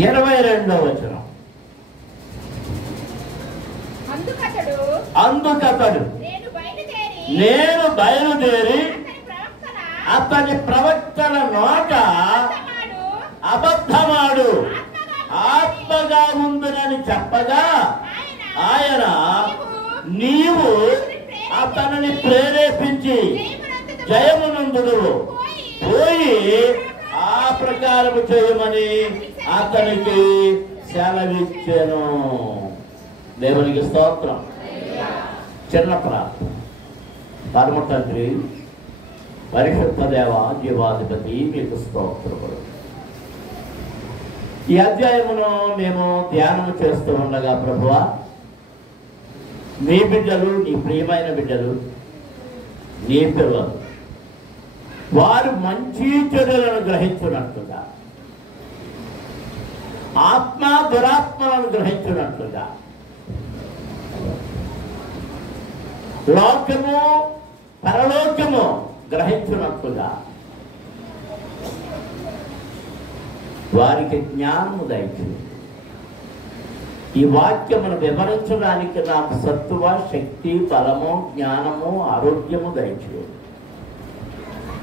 22వ వచనం. అందుకతడు నేను బయలుదేరి అతని ప్రవక్తల నోట అబద్ధమాడు ఆత్మగా ఉందని చెప్పగా ఆయన నీవు అతనిని ప్రేరేపించి జయమునందుడు పోయి ఆ ప్రకారము చేయమని అతనికి సెలవిచ్చాను. దేవునికి స్తోత్రం. చిన్న ప్రార్థన. పరమ తండ్రి, పరిశుద్ధ దేవ, జీవాధిపతి, మీకు స్తోత్రములు. ఈ అధ్యాయమును మేము ధ్యానం చేస్తూ ఉండగా ప్రభువా, నీ బిడ్డలు, నీ ప్రియమైన బిడ్డలు, నీ పిల్లలు వారు మంచి చెడులను గ్రహించున్నట్లుగా, ఆత్మ దురాత్మలను గ్రహించున్నట్లుగా, లోకము పరలోకము గ్రహించున్నట్లుగా వారికి జ్ఞానము దయచేయండి. ఈ వాక్యమును వివరించడానికి నాకు సత్తువ, శక్తి, బలము, జ్ఞానము, ఆరోగ్యము దయచేయండి.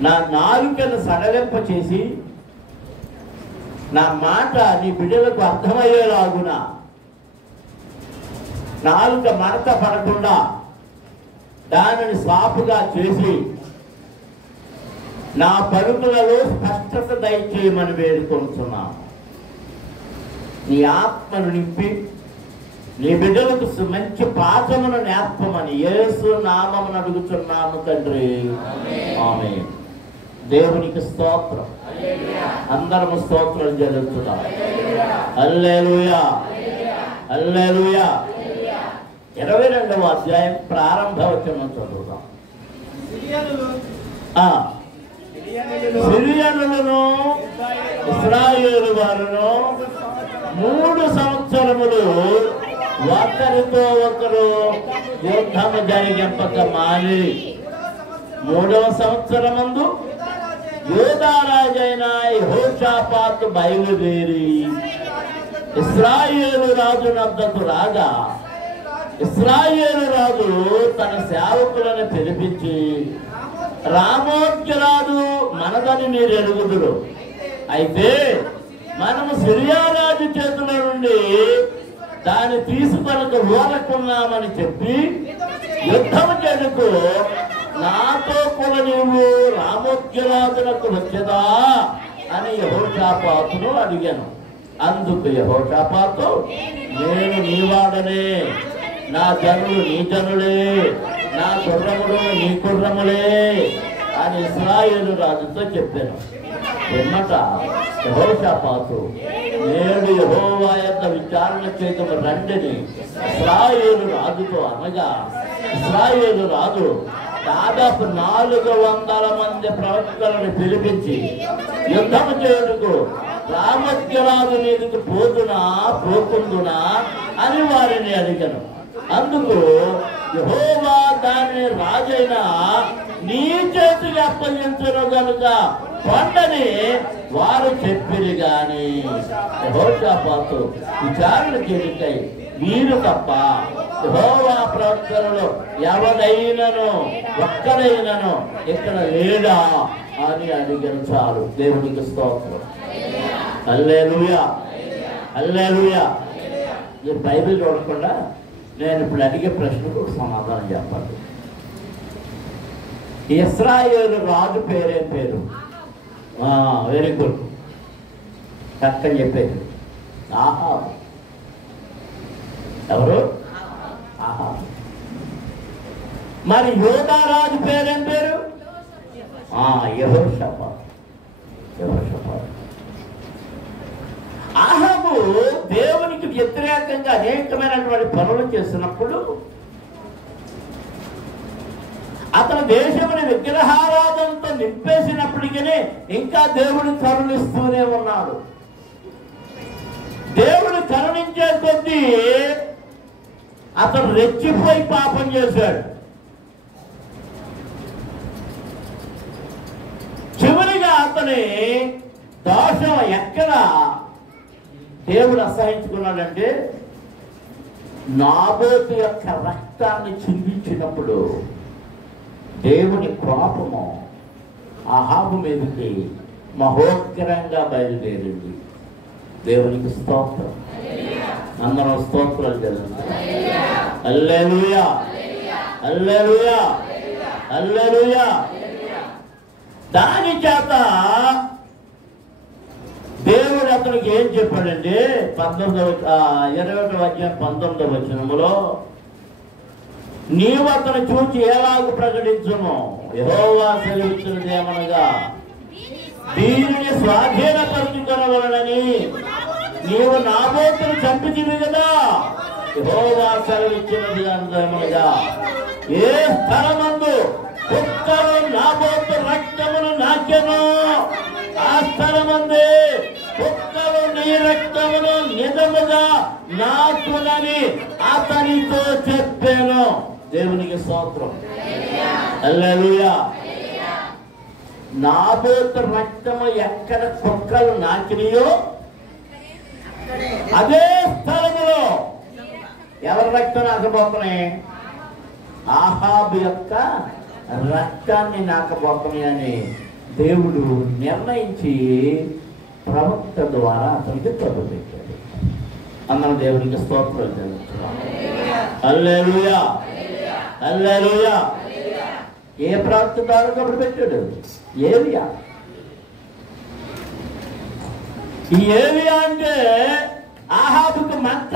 నా నాలుకను సడలింప చేసి నా మాట నీ బిడ్డలకు అర్థమయ్యేలాగున నాలుక మడత పడకుండా దానిని సాపుగా చేసి నా పలుకులలో స్పష్టత దయచేయమని వేడుకొంటున్నాను. నీ ఆత్మను నింపి నీ బిడ్డలకు మంచి పాఠమును నేర్పమని యేసు నామమున అడుగుతున్నాము తండ్రి, ఆమేన్. దేవునికి స్తోత్రం. అందరము స్తోత్రం చెల్లిస్తున్నాం. హల్లెలూయా, హల్లెలూయా. 22వ అధ్యాయం ప్రారంభ వచనం చదువుతాం. సిరియనులను ఇశ్రాయేలు వారును 3 సంవత్సరములు ఒకరితో ఒకరు యుద్ధము జరిగింపక మాని 3వ సంవత్సరమందు యూదారాజైన యెహోషాపాతు బయలుదేరి ఇశ్రాయేలు రాజు వద్దకు రాగా, ఇశ్రాయేలు రాజు తన సేవకులను పిలిపించి, రామోత్యరాజు మనదని మీరు ఎరుగుదురు, అయితే మనము సిరియా రాజు చేతుల నుండి దాన్ని తీసుకొనక ఊరకున్నామని చెప్పి యుద్ధము చేయుటకు నాతో కూడా నీవు రామోత్యరాజునకు వచ్చేదా అని యెహోషాపాతును అడిగాను. అందుకు యెహోషాపాతు, నేను నీవాడనే, నా జనులు నీ జనులే, నా గుర్రములు నీ గుర్రములే అని ఇశ్రాయేలు రాజుతో చెప్పాను. పిమ్మట యెహోషాపాతు, నేడు యెహోవా యొద్ద విచారణ చేతుము రండిని ఇశ్రాయేలు రాజుతో అనగా, ఇశ్రాయేలు రాజు దాదాపు 400 మంది ప్రవక్తలను పిలిపించి యుద్ధము చేయుటకు రామోత్యరాజు మీదకి పోకుందునా అని వారిని అడిగాను. అందుకు యెహోవా దాన్ని రాజైన నీ చేతికి అప్పగించను గనుక కొండని వారు చెప్పిరి గాని యెహోషాపాతు విచారణ చేయుటకై వీరు తప్ప యెహోవా ప్రవక్తలలో ఎవరైనను ఒక్కరైనను ఇక్కడ లేడా అని అడిగిన చాలు. దేవునికి స్తోత్రం. హల్లెలూయా, హల్లెలూయా. మీరు బైబిల్ చూడకుండా నేను ఇప్పుడు అడిగే ప్రశ్నకు సమాధానం చెప్పాలి. ఇశ్రాయేలు రాజు పేరేం పేరు? వెరీ గుడ్, చక్కని చెప్పేది. ఆహాబు. ఎవరు? ఆహాబు. మరి యూదా రాజు పేరేం పేరు? యెహోషాపాతు. యెహోషాపాతు. ఆహాబు దేవునికి వ్యతిరేకంగా అనేకమైనటువంటి పనులు చేసినప్పుడు అతను దేశముని విగ్రహారాధనతో నింపేసినప్పటికీ ఇంకా దేవుడు కరుణిస్తూనే ఉన్నాడు. దేవుడు కరుణించే కొద్దీ అతను రెచ్చిపోయి పాపం చేశాడు. చివరిగా అతని దోషం ఎక్కడ దేవుడు అసహించుకున్నాడంటే నాబోతు యొక్క రక్తాన్ని చిందించినప్పుడు దేవుని కోపము అహాబు మీదకి మహోగ్రంగా బయలుదేరింది. దేవునికి స్తోత్రం. అందరం స్తోత్రాలు చదువుతాం. హల్లెలూయా, హల్లెలూయా, హల్లెలూయా. దాని చేత దేవుడు అతనికి ఏం చెప్పాడంటే 21వ అధ్యాయం 19వ వచనములో, నీవు అతను చూచి ఎలాగ ప్రకటించును, యెహోవా సెలవిచ్చినదేమనగా దీనిని స్వాధీనపరుచుకొనవలెనని నీవు నాబోతును చంపితివి కదా. యెహోవా సెలవిచ్చినది ఏమనగా, ఏ స్థలమందు కుక్కలు నాబోతు రక్తమును నాకెను, ఆ స్థలమందే కుక్కలు నీ రక్తమును నిజముగా నాకునని అతనితో చెప్పాను. దేవునికి స్తోత్రం. హల్లెలూయా. నాబోతు రక్తము ఎక్కడ కుక్కలు నాకినయో అదే స్థలములో ఎవరి రక్తం నాకబోతున్నాయి? ఆహాబు యొక్క రక్తాన్ని నాకబోతున్నాయి అని దేవుడు నిర్ణయించి ప్రవక్త ద్వారా అతనికి తొలగించాడు. అందరం దేవునికి స్తోత్రాలు చెల్లించుదాం. హల్లెలూయా, హల్లెలూయా. ఏ ప్రవక్త ద్వారా కబురు పెట్టాడు? ఏలియా. ఈ ఏలియా అంటే ఆహాబుకు మంట,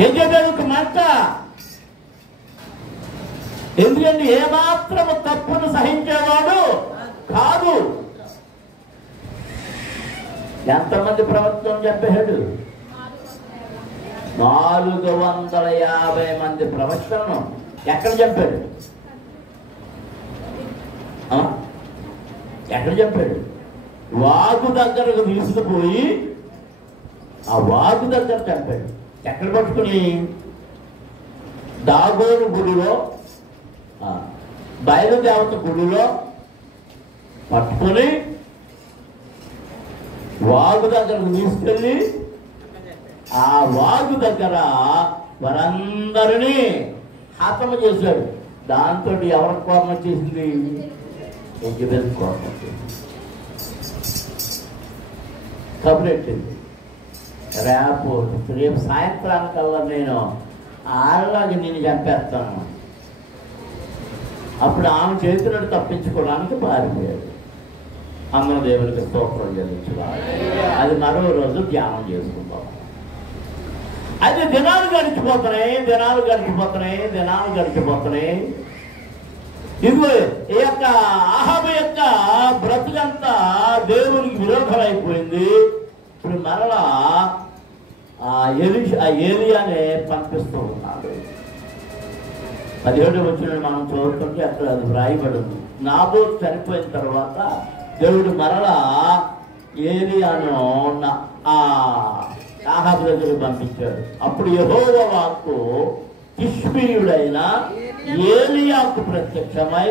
యెజెబెలుకు మంట. ఎందుకంటే ఏమాత్రము తప్పును సహించేవాడు కాదు. ఎంతమంది ప్రవక్తలు చెప్పాడు? 450 మంది ప్రవక్తలను ఎక్కడ చెప్పాడు? ఎక్కడ చెప్పాడు? వాగు దగ్గరకు తీసుకుపోయి ఆ వాగు దగ్గర చంపాడు. ఎక్కడ పట్టుకుని? దాగోను గుడిలో, బయలుదేవత గుడిలో పట్టుకొని వాగు దగ్గరకు తీసుకెళ్ళి ఆ వాగు దగ్గర వారందరినీ హతము చేశాడు. దాంతో ఎవరి కోపం వచ్చేసింది? యెజెబెల్ కోపం వచ్చేసింది. కబురెట్టింది, రేపు సాయంత్రానికల్లా నేను ఆళ్ళకి నేను చంపేస్తాను. అప్పుడు ఆమె చేతులను తప్పించుకోవడానికి పారిపోయాడు. అందరూ దేవునికి స్తోత్రం చెల్లించుకోవాలి. అది మరో రోజు ధ్యానం చేసుకుందాం. అయితే దినాలు గడిచిపోతున్నాయి. ఇదిగో ఈ యొక్క ఆహాబు యొక్క బ్రతుకంతా దేవునికి విరోధమైపోయింది. ఇప్పుడు మరలా ఏలియానే పంపిస్తూ ఉన్నాడు. 17వ వచనం మనం చదువుతుంటే అక్కడ అది వ్రాయబడింది. నాబోతు చనిపోయిన తర్వాత దేవుడు మరలా ఏలియాను ఆహాబు దగ్గరకు పంపించాడు. అప్పుడు యెహోవా వాక్కు తిష్బీయుడైన ఏలియాకు ప్రత్యక్షమై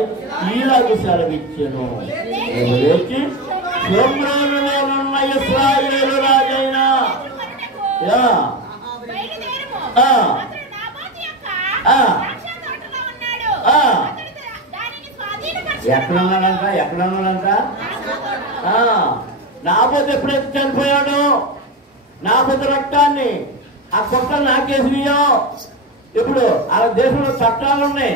ఈలాగు సెలవిచ్చెను, నీవు లేచి షోమ్రోనులో ఉన్న ఇశ్రాయేలు రాజైన ఎక్కడున్నాడంట? నాబోతు ఎప్పుడైతే చనిపోయాడు, నాబోతు రక్తాన్ని ఆ కుక్కలు నాకేసినాయో, ఇప్పుడు ఆ దేశంలో చట్టాలు ఉన్నాయి.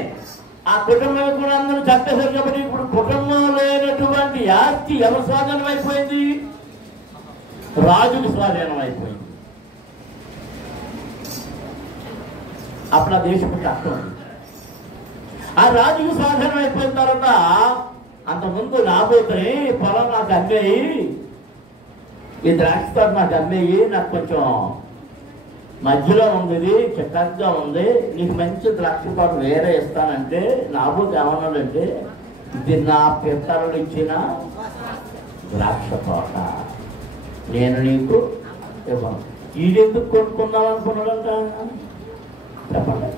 ఆ కుటుంబం కూడా అందరూ చట్టేశారు కాబట్టి ఇప్పుడు కుటుంబంలో లేనటువంటి ఆస్తి ఎవరి స్వాధీనం అయిపోయింది? రాజుకి స్వాధీనం అయిపోయింది. అప్పుడు ఆ దేశపు చట్టం ఆ రాజుకు స్వాధీనం అయిపోయిన తర్వాత అంతకుముందు నాబోతుని పొలం నాకు అమ్మేయి, ఈ ద్రాక్ష తోట నాకు అమ్మేయి, నాకు కొంచెం మధ్యలో ఉంది, ఇది చిక్కగా ఉంది, నీకు మంచి ద్రాక్ష తోట వేరే ఇస్తానంటే నాబోతు ఏమన్నాడంటే, ఇది నా పితరులు ఇచ్చిన ద్రాక్ష తోట, నేను నీకు ఇవ్వను. ఈడెందుకు కొనుక్కుందాం అనుకున్నాడంట? చెప్పండి.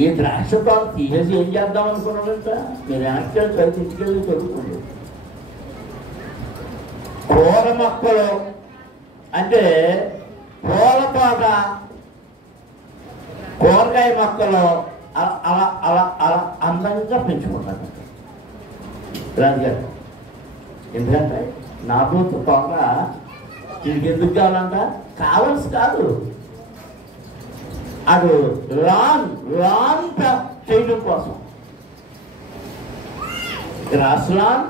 ఈ ద్రాక్ష తోట తీసేసి ఏం చేద్దాం అనుకున్నాడంట? మీరు యాక్చువల్ కలిసి ఇంటికెళ్ళి చదువుకోండి. కూర మొక్కలు అంటే పూల తోట, కూరగాయ మొక్కలు అలా అలా అలా అందంగా పెంచుకుంటారు రాజుగారు. ఎందుకంటే నాబోతు తోట దీనికి ఎందుకు కావాలంట? కావాల్సి కాదు, అది లాన్ చేయడం కోసం. గ్రాస్ లాన్,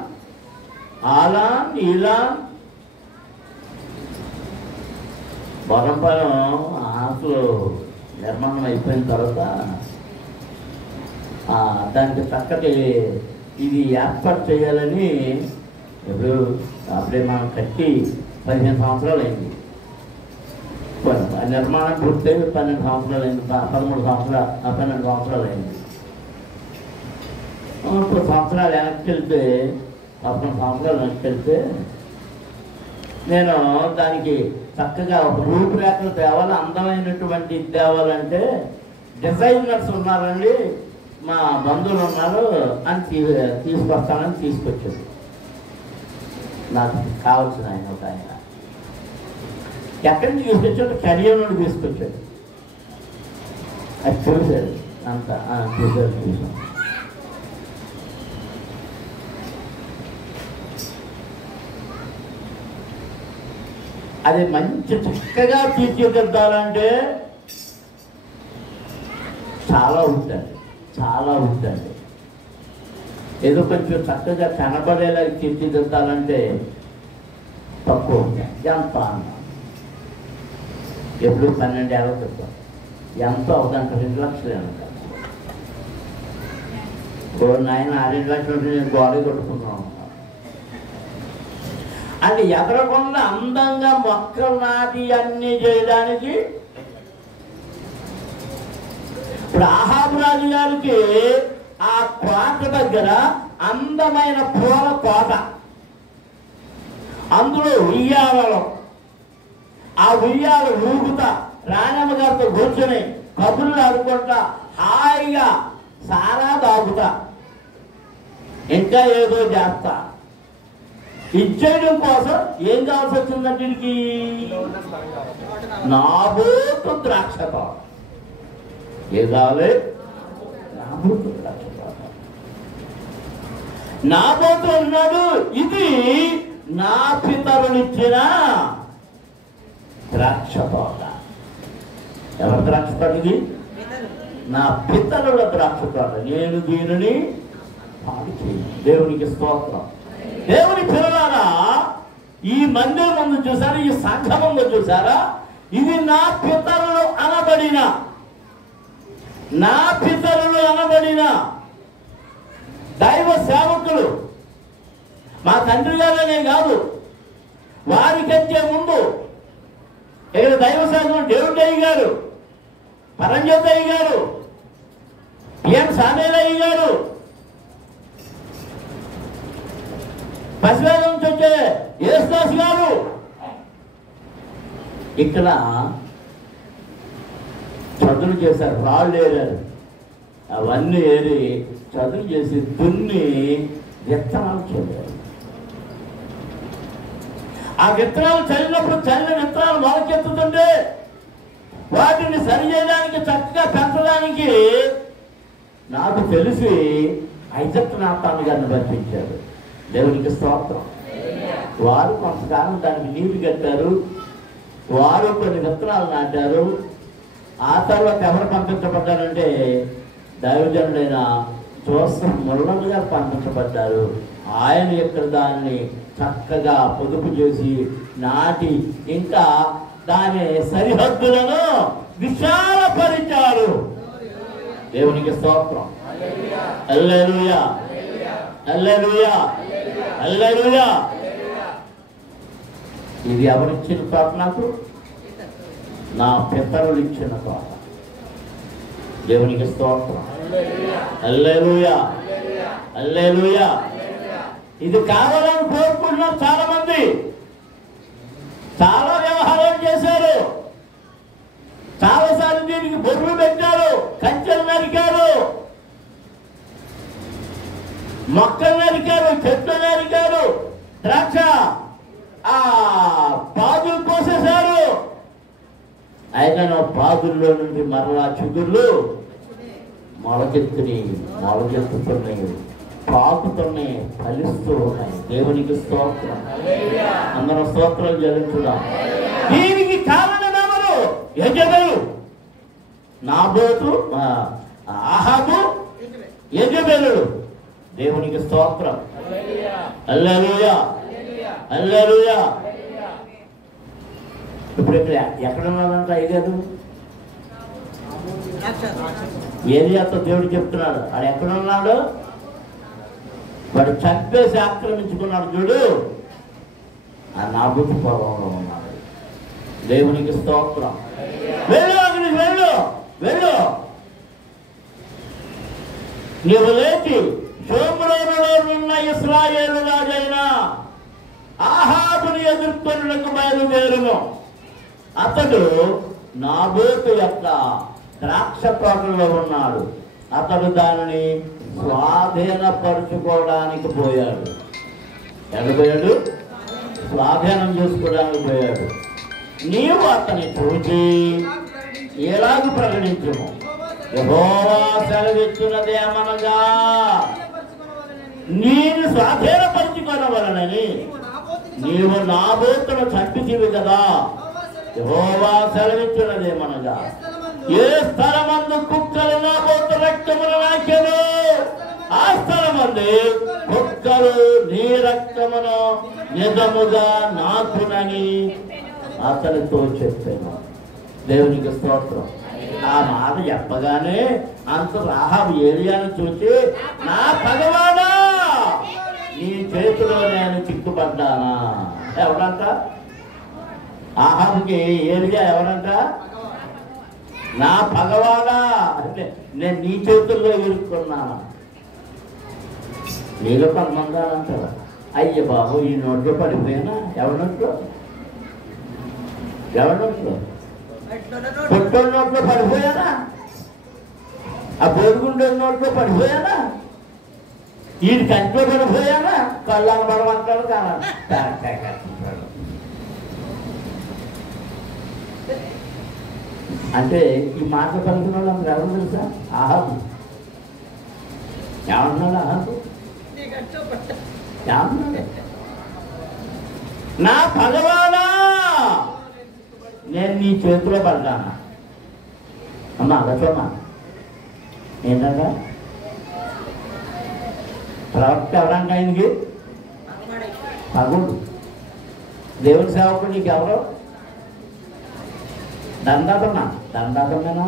ఆలాన్, ఈలాన్, బొరంపాలెం అసలు నిర్మాణం అయిపోయిన తర్వాత దానికి చక్కటి ఇది ఏర్పాటు చేయాలని ఎప్పుడు అప్పుడే మనం కట్టి 15 సంవత్సరాలు అయింది. నిర్మాణం పూర్తయి 12 సంవత్సరాలు అయింది, 12 సంవత్సరాలు అయింది. 3 సంవత్సరాలు వెనక్కి వెళ్తే 11 సంవత్సరాలు వెనక్కి వెళ్తే నేను దానికి చక్కగా ఒక రూపురేఖలు తేవాలి, అందమైనటువంటి తేవాలంటే డిజైనర్స్ ఉన్నారండి, మా బంధువులు ఉన్నారు అని తీసుకొస్తానని తీసుకొచ్చాడు. నాకు కావాల్సిన ఆయన ఒక ఆయన ఎక్కడి నుంచి తీసుకొచ్చాడు? కెరియర్ నుండి తీసుకొచ్చాడు. అది చూశాడు అంతా చూశాను. అది మంచి చక్కగా తీర్చిదిద్దాలంటే చాలా ఉంటుంది. ఏదో కొంచెం చక్కగా కనబడేలా తీర్చిదిద్దాలంటే తక్కువ ఉంటాయి. ఎంత అన్న ఎప్పుడు 12 ఏళ్ళ క్రితం ఎంత అవుతుందంట? 2 లక్షలు అంట. నాయన 2 లక్షలు నేను గోడ కొట్టుకున్నాను అంటే ఎదరకుండా అందంగా మొక్కలు నాటి అన్నీ చేయడానికి. ఇప్పుడు ఆహాబు రాజు గారికి ఆ కోట దగ్గర అందమైన పూల కోట, అందులో ఉయ్యాలలో ఆ ఉయ్యాలు ఊగుతా రాణమ్మ గారితో కూర్చొని కబుర్లు ఆడుకుంటా హాయిగా సారా తాగుతా ఇంకా ఏదో చేస్తా. ఇచ్చేయడం కోసం ఏం కావాల్సి వచ్చిందంటే వీడికి నాబోతు ద్రాక్ష తోట. ఏం కావాలి? నాబోతు ద్రాక్ష తోట. నాబోతు అన్నాడు, ఇది నా పితరునిచ్చిన ద్రాక్ష తోట. ఎవరి ద్రాక్ష తోట ఇది? నా పితరుల ద్రాక్ష తోట. నేను దీనిని పాడు చేయను. దేవునికి స్తోత్రం. దేవుని పిల్లలారా, ఈ మందిరం ముందు చూసారా? ఈ సంఘం ముందు చూసారా? ఇది నా పితరులు అనబడిన దైవ సేవకులు. మా తండ్రి గారనే కాదు, వారికంటే ముందు ఇక్కడ దైవ సేవకులు దేవుడయ్య గారు, పరంజ్యోతయ్య గారు, పిఎన్ సామేలయ్య గారు, పసివేద నుంచి వచ్చే యేసుదాస్ గారు ఇక్కడ చదువు చేశారు. రాళ్ళు ఏరారు, అవన్నీ ఏరి చదువు చేసి దున్ని విత్తనాలు చల్లారు. ఆ విత్తనాలు చల్లినప్పుడు చల్లిన విత్తనాలు మొలకెత్తుతుంటే వాటిని సరి చేయడానికి, చక్కగా పెంచడానికి నాకు తెలిసి ఐజక్ నాథాన్ గారిని పంపించారు. దేవునికి స్తోత్రం. వారు కొంతకాలం దానికి నీరు కట్టారు, వారు కొన్ని విత్తనాలు నాటారు. ఆ తర్వాత ఎవరు పంపించబడ్డారంటే దైవజనుడైన జోసెఫ్ ముల్లర్ గారు పంపించబడ్డారు. ఆయన ఇక్కడ దాన్ని చక్కగా పొదుపు చేసి నాటి ఇంకా దాని సరిహద్దులను విశాలపరిచారు. దేవునికి స్తోత్రం. హల్లెలూయా, హల్లెలూయా, హల్లెలూయా. ఇది ఎవరిచ్చిన తోట? నాకు నా పితరులు ఇచ్చిన తోట. దేవునికి స్తోత్రం. హల్లెలూయా, హల్లెలూయా. ఇది కావాలని కోరుకుంటున్నారు చాలా మంది. చాలా వ్యవహారం చేశారు, చాలాసార్లు దీనికి బొర్రు పెట్టారు, కంచెలు నరికారు, మొక్కలు నరికారు, చెట్లు నరికారు, ద్రాక్ష ఆ పాదులు కోసేశారు. అయినా పాదుల్లో నుండి మరలా చిగుర్లు మొలకెత్తుతున్నాయి, పాకుతున్నాయి, ఫలిస్తూ ఉన్నాయి. దేవునికి స్తోత్రం. అందరూ స్తోత్రాలు చెల్లించుదాం. దీనికి కారణం ఎవరు? యెజెబెలు, నాబోతు, ఆహాబు, యెజెబెలు. దేవునికి స్తోత్రం. హల్లెలూయా, హల్లెలూయా. ఇప్పుడు ఎక్కడ ఉన్నాడంట అయ్యగారు? ఏలియాతో దేవుడు చెప్తున్నాడు, వాడు ఎక్కడ ఉన్నాడు? వాడు చంపేసి ఆక్రమించుకున్నాడు చూడు, ఆ నాబోతు పొలంలో ఉన్నాడు. దేవునికి స్తోత్రం. వెళ్ళు, అగ్నికి వెళ్ళు, వెళ్ళు. నీవు లేచి షోమ్రోనులో ఉన్న ఇశ్రాయేలు రాజైన ఆహాబుని ఎదుర్కొనుటకు బయలుదేరును. అతడు నాబోతు యొక్క ద్రాక్ష తోటలో ఉన్నాడు. అతడు దానిని స్వాధీనపరుచుకోవడానికి పోయాడు. ఎడబోయాడు, స్వాధీనం చేసుకోవడానికి పోయాడు. నీవు అతని చూచి ఎలాగ ప్రకటించుము, యెహోవా సెలవిచ్చినదేమనగా నేను స్వాధీనపరుచుకొనవలనని నీవు నాబోతును చంపితివి కదా. యెహోవా సెలవిచ్చినదేమనగా, ఏ స్థలమందు కుక్కలు నాబోతు రక్తమును నాకెను, ఆ స్థలమందు కుక్కలు నీ రక్తమును నిజముగా నాకునని అతనితో చెప్పాను. దేవునికి స్తోత్రం. ఆ మాట చెప్పగానే అంత రాహాబు ఏలియాను చూసి, నా పగవాడా, నీ చేతిలో నేను చిక్కుపడ్డానా? ఎవరంట? ఆహాబుకి ఏలియా ఎవరంట? నా పగవాడా అంటే నేను నీ చేతుల్లో ఇరుక్కున్నాను. నీలో కొంతమంది అంటారు, అయ్య బాబు ఈ నోట్లో పడిపోయినా. ఎవరినోట్లో? ఎవరినోట్లో? పుట్టోడి నోట్లో పడిపోయానా? ఆ బోరుగుండే నోట్లో పడిపోయానా? ఈ కంట్లో పడిపోయానా? కళ్ళను పడమంటాడు కాదు. అంటే ఈ మాట పలికిన వాళ్ళు అందరూ ఎవరు తెలుసా? ఆహాబు. ఏమన్నాడు ఆహాబు? ఏమన్నాడు? నా భగవానా, నేను నీ చేతిలో పడ్డాను. అమ్మా అదమ్మా ఏంటంట? ప్రవక్త ఎవరంట? ఆయనకి పగుడు. దేవుని సేవకుడు నీకెవరు? దండాతమ్మా, దండాతమ్మేనా?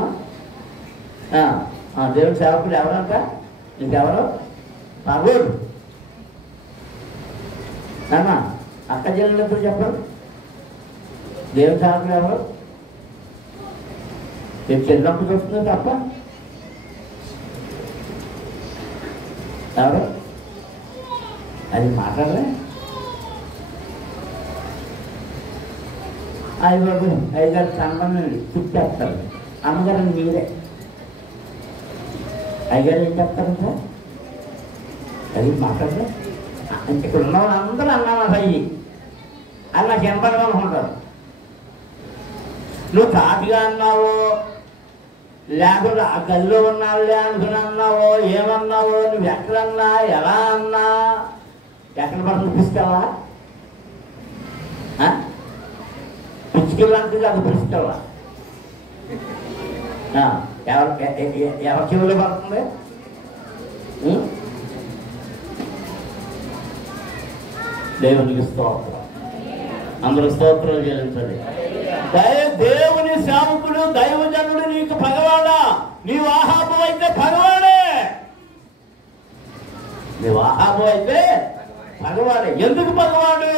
దేవుని సేవకుడు ఎవరంట? నీకెవరు? పగుడు. అమ్మా అక్క జిల్లాలో చెప్పరు. దేవుని సేవకుడు ఎవరు? రేపు చిన్నప్పుడు వస్తుంది తప్ప ఎవరు? అది మాట్లాడలే. అయ్యబాబు అయ్యగారు కన్నండి చుట్టేస్తారు. అమ్మగారు మీరే అయ్యగారు ఏం చెప్తారు సార్? అది మాట్లాడలే. ఇక్కడ ఉన్న వాళ్ళందరూ అన్నామా అయ్యి అని నాకు ఎంపడమనుకుంటారు. నువ్వు తాపిగా అన్నావో లేకపోతే ఆ గదిలో ఉన్నావులే అనుకుని అన్నావో ఏమన్నావో, నువ్వు ఎక్కడన్నా ఎలా అన్నా ఎక్కడ పడుతుంది పిసుకెళ్ళా? పిచ్చుకెళ్ళంటే అది పిసుకెళ్ళా ఎవరి చెవిలో పడుతుంది? దేవునికి స్తోత్రం. అందరూ స్తోత్రాలు చెల్లించండి. దేవుని సేవకుడు దైవజనుడు నీకు పగవాడా? నీవు ఆహాబు అయితే పగవాడే. నీవు ఆహాబు అయితే పగవాడే. ఎందుకు పగవాడు?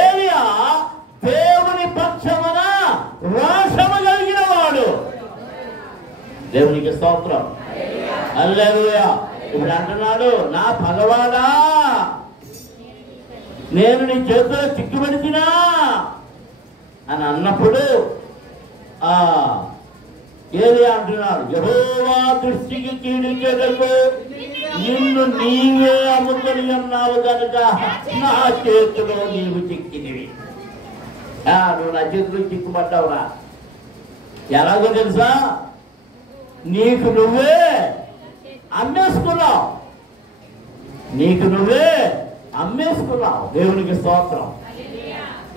ఏలియా దేవుని పక్షమున రోషము కలిగిన వాడు. దేవునికి స్తోత్రం. హల్లెలూయా. ఇప్పుడు అంటున్నాడు, నా పగవాడా, నేను నీ చేతిలో చిక్కుబడితినా అని అన్నప్పుడు ఏలియా అంటున్నాడు, యెహోవా దృష్టికి కీడు చెదకు నిన్ను నీవే అమ్ముకొని ఉన్నావు కనుక నా చేతిలో నీవు చిక్కినవి. నువ్వు నా చేతిలో చిక్కుపడ్డావురా. ఎలాగో తెలుసా? నీకు నువ్వే అమ్మేసుకున్నావు. నీకు నువ్వే అమ్మేసుకున్నావు. దేవునికి స్తోత్రం.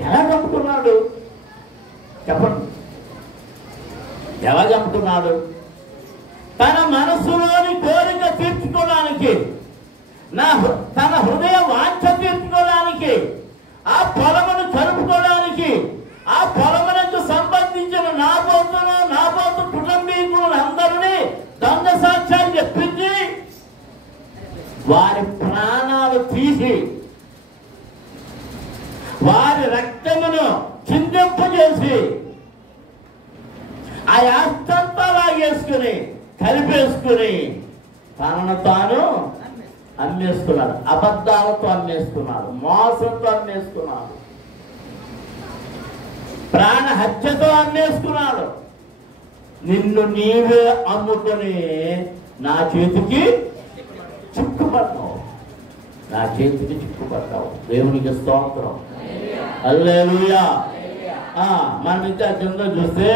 ఎలా చంపుకున్నాడు చెప్పండి? ఎలా చంపుకున్నాడు? తన మనసులోని కోరిక తీర్చుకోవడానికి, తన హృదయ వాంఛ తీర్చుకోవడానికి, ఆ పొలమును కలుపుకోవడానికి, ఆ పొలమునకు సంబంధించిన నాబోతు కుటుంబీకులను అందరినీ దొంగ సాక్ష్యాలు చెప్పించి వారి ప్రాణాలు తీసి వారి రక్తమును చిందింపజేసి ఆ ఆస్తంతా లాగేసుకుని కలిపేసుకుని తనను తాను అమ్మేసుకున్నాడు. అబద్ధాలతో అమ్మేసుకున్నాడు, మోసంతో అమ్మేసుకున్నాడు, ప్రాణ హత్యతో అమ్మేసుకున్నాడు. నిన్ను నీవే అమ్ముకొని నా చేతికి చిక్కుపడ్డావు. నా చేతికి చిక్కుపడ్డావు. దేవునికి స్తోత్రం. హల్లెలూయా. మనం ఇంకా కింద చూస్తే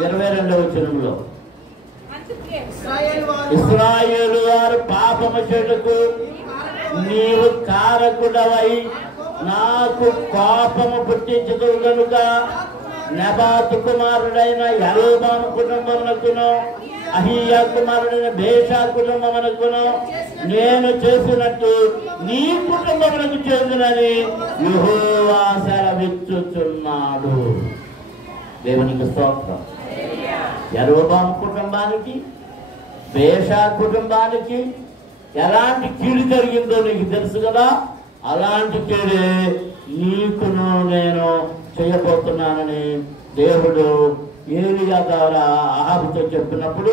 22వ వచనంలో ఇశ్రాయేలు వారు పాపము చెడుకు నీవు కారకుడవై నాకు కోపము పుట్టించదు కనుక నెబాతు కుమారుడైన యరొబాము కుటుంబమునకును అహీయా కుమారుడైన బేషా కుటుంబమునకును నేను చేసినట్టు నీ కుటుంబమునకు చెందునని యెహోవా సెలవిచ్చుచున్నాడు. దేవునికి స్తోత్రం. యరొబాము కుటుంబానికి, బేషా కుటుంబానికి ఎలాంటి కీడు జరిగిందో నీకు తెలుసు కదా. అలాంటి కీడే నీకును నేను చేయబోతున్నానని దేవుడు ఏలియా ద్వారా అహాబుతో చెప్పినప్పుడు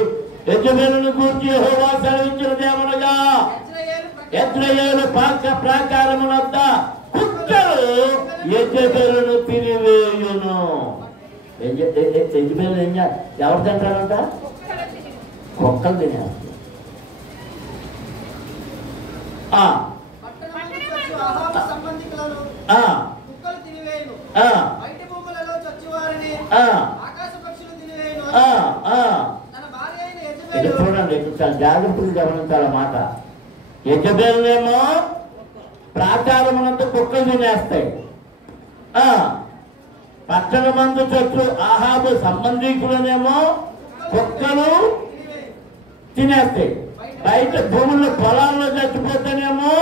యెజెబెలును గూర్చి యెహోవా సెలవిచ్చినదేమనగా యెజ్రెయేలు ప్రాకారముల వద్ద కుక్కలు యెజెబెలును తినివేయును. యెజెబెలు ఎవరు తింటారంట? కుక్కలు తినేస్తారు. ఇది చూడండి, చాలా జాగ్రత్తలు గమనించాలన్నమాట. యెజెబెలునేమో ప్రాకారమునందు కుక్కలు తినేస్తాయి. పట్టణమందు చచ్చు అహాబు సంబంధికులనేమో కుక్కలు తినేస్తాయి. బయట భూముల్లో పొలాల్లో చచ్చిపోతేనేమో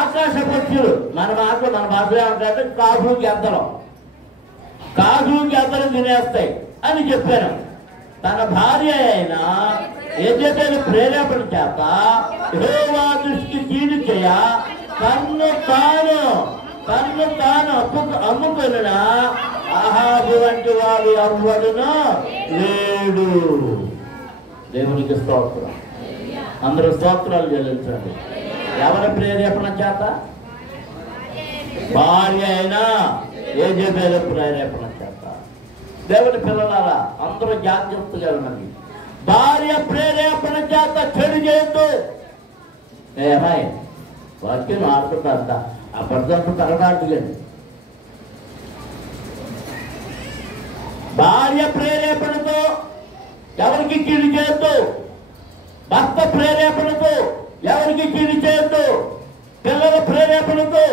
ఆకాశ పక్షులు, మన భాషలో ఏమంటారంటే కాజు గెద్దలు తినేస్తాయి అని చెప్పాను. తన భార్య అయిన యెజెబెలు ప్రేరేపణ చేత యెహోవా దృష్టికి కీడు చేయ తన్ను తాను అమ్ముకొనిన అహాబు వంటి వాడు ఎవ్వడును లేడు. దేవునికి స్తోత్రం. అందరూ స్తోత్రాలు చెల్లించండి. ఎవరి ప్రేరేపణ చేత? భార్య అయినా యెజెబెలు ప్రేరేపణ చేత. దేవుని పిల్లలారా, అందరూ జాగ్రత్తగా ఉన్నది. భార్య ప్రేరేపణ చేత చెడు చేయొద్దు. ఏమాయి వాక్యం ఆడుతుందంట అప్పటిదంతా తరనాటులేండి. భార్య ప్రేరేపణతో ఎవరికి కీడు చేయొద్దు. భర్త ప్రేరేపణతో ఎవరికి కీడు చేయొద్దు. పిల్లల ప్రేరేపణతో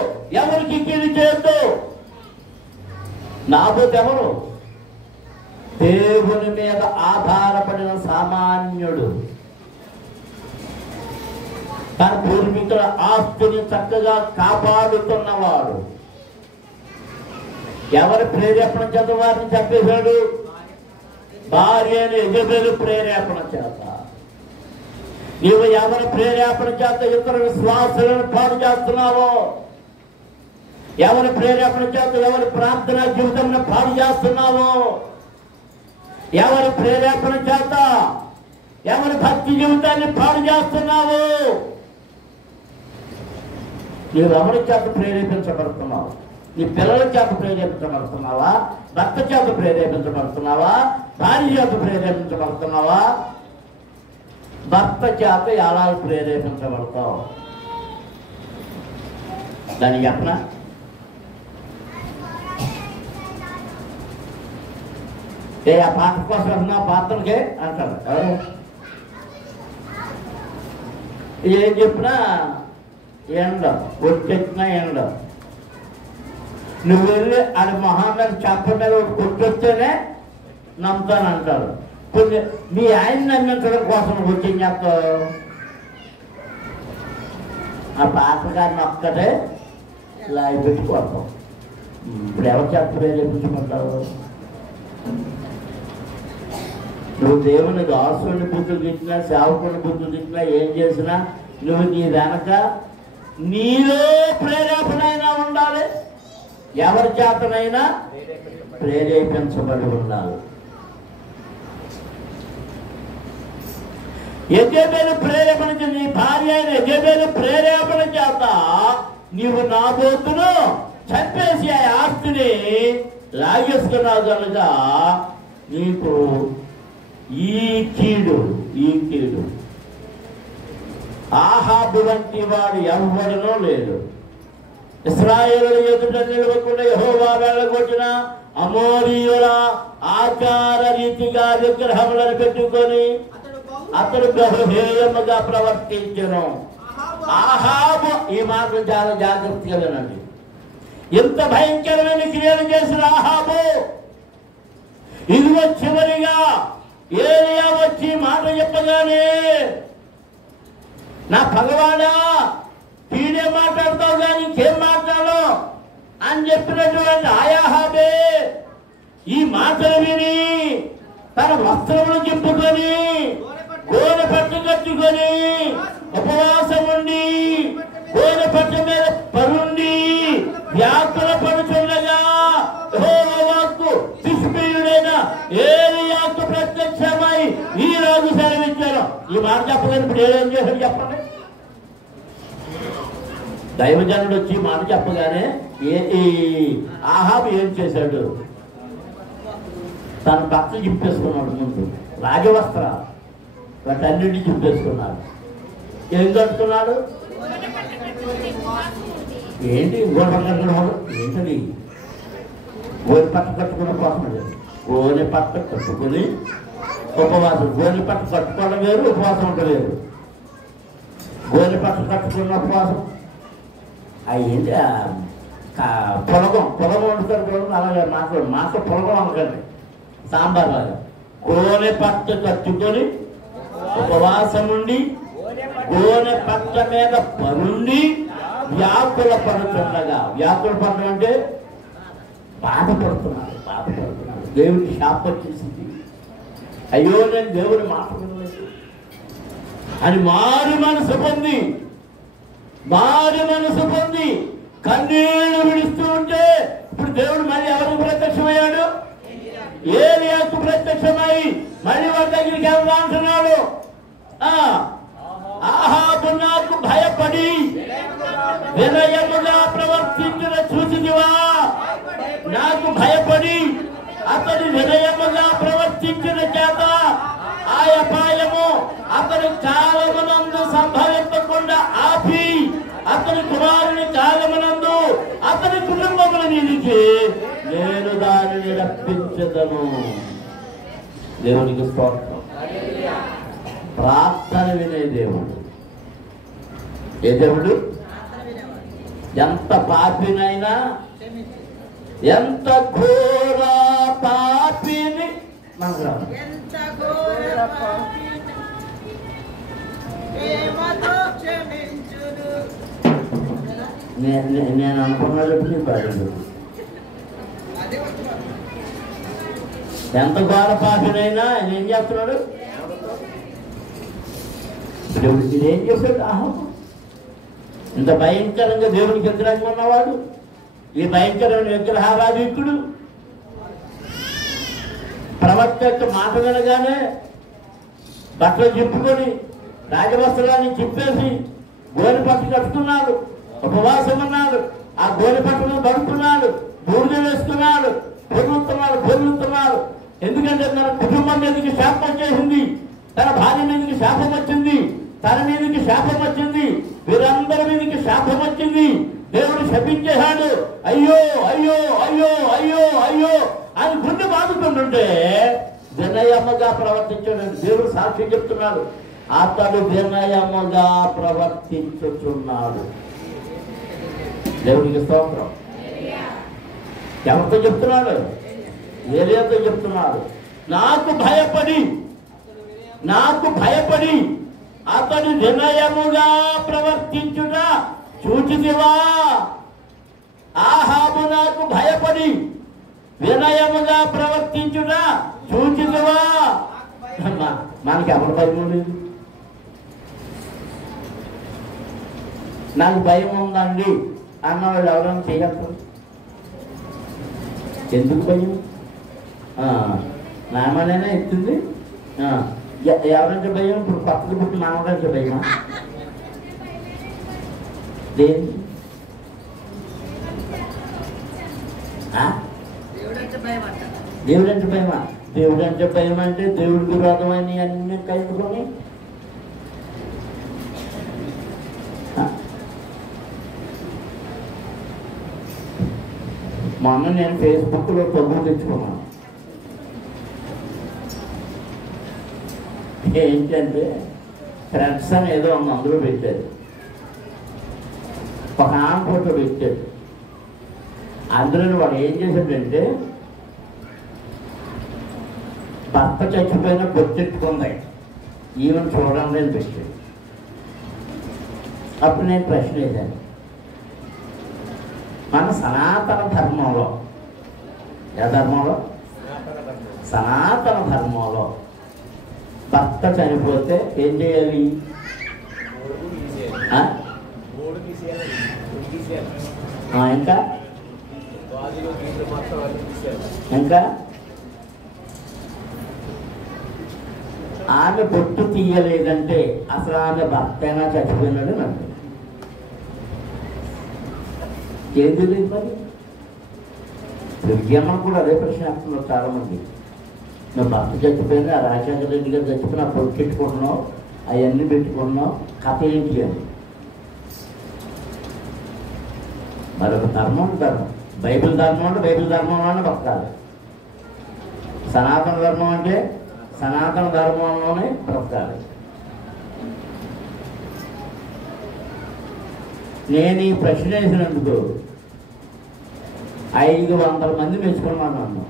ఎవరికి కీడు చేయొద్దు. నాబోతు ఎవరు? దేవుని మీద ఆధారపడిన సామాన్యుడు. తన పూర్వీకుల ఆస్తిని చక్కగా కాపాడుతున్నవాడు. ఎవరి ప్రేరేపణ చేత వారిని చంపేశాడు? భార్య అయిన యెజెబెలు ప్రేరేపణ చేత. నీవు ఎవరి ప్రేరేపణ చేత ఇతర విశ్వాసులను పాడు చేస్తున్నావో, ఎవరి ప్రేరేపణ చేత ఎవరి ప్రార్థనా జీవితాన్ని పాడు చేస్తున్నావో, ఎవరి ప్రేరేపణ చేత ఎవరి భక్తి జీవితాన్ని పాడు చేస్తున్నావో, నీవు ఎవరి చేత ప్రేరేపించబడుతున్నావు? నీ పిల్లల చేత ప్రేరేపించబడుతున్నావా? భర్త చేత ప్రేరేపించబడుతున్నావా? భార్య చేత ప్రేరేపించబడుతున్నావా? భర్త చేత ఎలా ప్రేరేపించబడతావు? దాన్ని చెప్పనా? ఆ పాట కోసం వస్తున్నా పాత్రలకే అంటారు ఎవరు? ఏం చెప్పినా ఎండ కొట్టెచ్చినా ఎండ. నువ్వు వెళ్ళి అది మొహం మీద చెప్ప మీద కొట్టొస్తేనే నమ్ముతానంటారు. కొన్ని మీ ఆయన నమ్మించడం కోసం వచ్చి చెప్తావు. ఆ పాత్రకారిని ఒక్కటే లాగి పెట్టుకోవడం. ఇప్పుడు ఎవరు చెప్పే రేపించుకుంటావు? నువ్వు దేవుని దాసుని బుద్ధులు తిట్టినా, సేవకుని బుద్ధులు తిట్టినా, ఏం చేసినా నువ్వు నీ వెనక నీలో ప్రేరేపణైనా ఉండాలి. ఎవరి చేతనైనా ప్రేరేపించబడి ఉండాలి. యెజెబెలు ప్రేరేపణ, నీ భార్య అయిన యెజెబెలు ప్రేరేపణ చేత నీవు నాబోతును చంపేసి ఆ ఆస్తిని లాగేసుకున్నావు కనుక నీకు ఈ కీడు ఆహాబు వంటి వాడు ఎవ్వడనో లేడు. ఇశ్రాయేలు ఎదుట నిలవకుండా యెహోవా వెళ్ళగొట్టిన అమోరీయుల ఆచార రీతిగా విగ్రహములను పెట్టుకొని అతడు బహుహేయముగా ప్రవర్తించెను. ఆహాబు, ఈ మాటలు చాలా జాగ్రత్తగా వినండి. ఎంత భయంకరమైన క్రియలు చేసిన ఆహాబు, ఇదిగో చివరిగా ఏలియా వచ్చి మాట చెప్పగానే, నా భగవానా తీనే మాట్లాడతావు కానీ ఇంకేం మాట్లాడో అని చెప్పినటువంటి ఆయాహాబే ఈ మాటలు విని తన వస్త్రములు చింపుకొని గోనె పట్టు కట్టుకొని ఉపవాసం ఉండి గోనె పట్టు మీద పరుండి వ్యాకుల పడుచుండగా యెహోవాకు తిష్బీయుడైన ఏలీయాకు ప్రత్యక్షమై ఈ రోజు సెలవిచ్చాను. ఈ మాట చెప్పలేదు. ఇప్పుడు ఏం చేశాడు చెప్పండి? దైవజనుడు వచ్చి మాట చెప్పగానే ఆహాబు ఏం చేశాడు? తన భక్త చింపేసుకున్నాడు. ముందు రాజవస్త్రాలు వాటన్నింటినీ చింపేసుకున్నాడు. ఏం కట్టుకున్నాడు? ఏంటి గోనె పట్టు కట్టుకున్నాడు? ఏంటది? గోనె పట్టు కట్టుకున్న కోసం గోనె పట్టు కట్టుకుని ఉపవాసం. గోనె పట్టు కట్టుకోవడం వేరు, ఉపవాసం ఉండడం వేరు. గోనె పట్టు కట్టుకున్న ఉపవాసం ఏంటి? పొలగం వండుతారు కూడా. అలాగే మాకు పొలగం అనకండి, సాంబార్ లాగా. గోనె పట్టు కట్టుకొని ఉపవాసం ఉండి గోనె పట్ట మీద పరుండి వ్యాకుల పడుతుండగా, వ్యాకుల పడడం అంటే బాధపడుతున్నాడు. దేవుడికి శాపం వచ్చేసింది. అయ్యో నేను దేవుడి మాట వినలేదు అని మారు మనసు పొంది కన్నీళ్లు విడుస్తూ ఉంటే ఇప్పుడు దేవుడు మళ్ళీ ఎవరికి ప్రత్యక్షమయ్యాడు? ఏలియాకు ప్రత్యక్షమై మళ్ళీ వారి దగ్గరికి వెళ్దా అంటున్నాడు. ఆహాబు నాకు భయపడి వినయముగా ప్రవర్తించిన చూసిదివా? నాకు భయపడి అతని వినయముగా ప్రవర్తించిన చేత ఆ అపాయము అతని కాలమునందు సంభవించకుండా ఆపి అతని కుమారుని కాలమునందు అతని కుటుంబముల మీదికి నేను దానిని రప్పించదను. దేవునికి స్తోత్రం. ప్రార్థన వినే దేవుడు. ఏ దేవుడు? ఎంత పాపినైనా, ఎంత ఘోర పాపిని నేను అనుకున్నాడు. ఎంత ఘోర పాపినైనా ఆయన ఏం చేస్తున్నాడు? ఇదేం చేశాడు? ఇంత భయంకరంగా దేవునికి వ్యతిరేకంగా ఉన్నవాడు, ఈ భయంకరమైన విగ్రహారాధికుడు ప్రవక్త యొక్క మాట వినగానే బట్టలు చింపుకొని రాజవస్త్రాన్ని చింపేసి గోనె పట్టు కట్టుకున్నాడు, ఉపవాసం అన్నాడు. ఆ గోనె పట్టును పడుతున్నాడు, బూడిద వేసుకున్నాడు, పొరుగుతున్నాడు. ఎందుకంటే తన కుటుంబం మీదకి శాపం చేసింది, తన భార్య మీదకి శాపం వచ్చింది, తన మీదకి శాపం వచ్చింది, వీరందరి మీదకి శాపం వచ్చింది. దేవుడు శపించేశాడు. అయ్యో అయ్యో అయ్యో అయ్యో అయ్యో అని గుండె బాదుకుంటుంటే వినయముగా ప్రవర్తించాడు. దేవుడు సాక్షి చెప్తున్నాడు, అతడు వినయముగా ప్రవర్తించుచున్నాడు. దేవుడికి స్తోత్రం. ఎవరితో చెప్తున్నాడు? ఏలియాతో చెప్తున్నాడు. నాకు భయపడి అతడు వినయముగా ప్రవర్తించుట చూచితివా? ఆహాబు నాకు భయపడి వినయముగా ప్రవర్తించుట చూచితివా? మనకి ఎవరు భయం లేదు? నాకు భయం ఉందండి అన్నవాళ్ళు ఎవరైనా చేయగలరు? ఎందుకు భయం? నామనేనా ఎత్తుంది. ఎవరంటే భయం? ఇప్పుడు పక్కకు పుట్టి మానవుడంటే భయమా? దేని? దేవుడంటే భయమా? దేవుడంటే భయం అంటే దేవుడికి విరోధమని అన్ని కలుపుకొని మొన్న నేను ఫేస్బుక్లో తగ్గు తెచ్చుకున్నాను. ఏంటంటే ఫ్రెండ్స్ అని ఏదో అందులో పెట్టారు. ఒక ఆమె ఫోటో పెట్టాడు. అందులో వాడు ఏం చేశాడంటే భర్త చచ్చిపోయినా గుర్తెట్టుకుంది, ఈవెన్ చూడండి అని పెట్టాడు. అప్పుడు నేను ప్రశ్న వేశాను, మన సనాతన ధర్మంలో, ఏ ధర్మంలో? సనాతన ధర్మంలో భర్త చనిపోతే ఏం చేయాలి? ఇంకా ఆమె బొట్టు తీయలేదంటే అసలు ఆమె భర్త అయినా చచ్చిపోయినాడు అంటే ఏం తెలియదు. మరి విద్యమ్మ కూడా అదే ప్రశ్న వేస్తున్నారు చాలా మంది. నువ్వు భర్త చచ్చిపోయినా, రాజశేఖర రెడ్డి గారు చచ్చిపోయినా పొట్టు పెట్టుకుంటున్నావు, అవన్నీ పెట్టుకుంటున్నావు, కథ ఏంటి అని. మరొక ధర్మం బైబిల్ ధర్మం అంటే బైబిల్ ధర్మంలోనే బ్రతకాలి. సనాతన ధర్మం అంటే సనాతన ధర్మంలోనే బ్రతకాలి. నేను ఈ ప్రశ్న వేసినందుకు 500 మంది మెచ్చుకున్నాను. నన్ను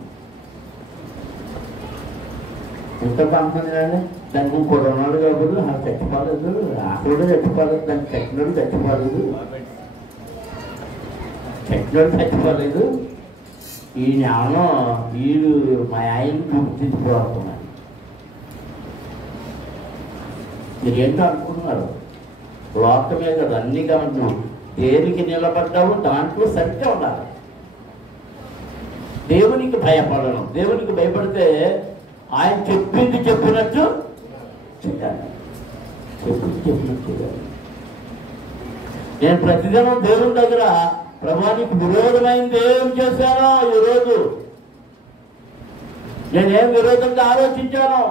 ఎంత కొంతమంది అండి, దానికి ఇంకోటి ఉన్నాడు కాబట్టి అసలు చచ్చిపోలేదు, అసలు చచ్చిపోలేదు, దానికి చచ్చినోడు చచ్చిపోలేదు, ఈయన ఏమో వీడు మా ఆయన్ని గుర్తించిపోతున్నాడు. మీరేంటో అనుకుంటున్నారు? లోకమే కదా అన్ని గమనం. దేనికి నిలబడ్డావు దాంట్లో సరిగ్గా ఉండాలి. దేవునికి భయపడడం. దేవునికి భయపడితే ఆయన చెప్పింది చెప్పినట్టు చేయాలి. చెప్పినట్టు చేయాలి. నేను ప్రతిదినం దేవుని దగ్గర ప్రభువానికి విరోధమైంది ఏం చేశానో, ఈరోజు నేనేం విరోధంగా ఆలోచించానో,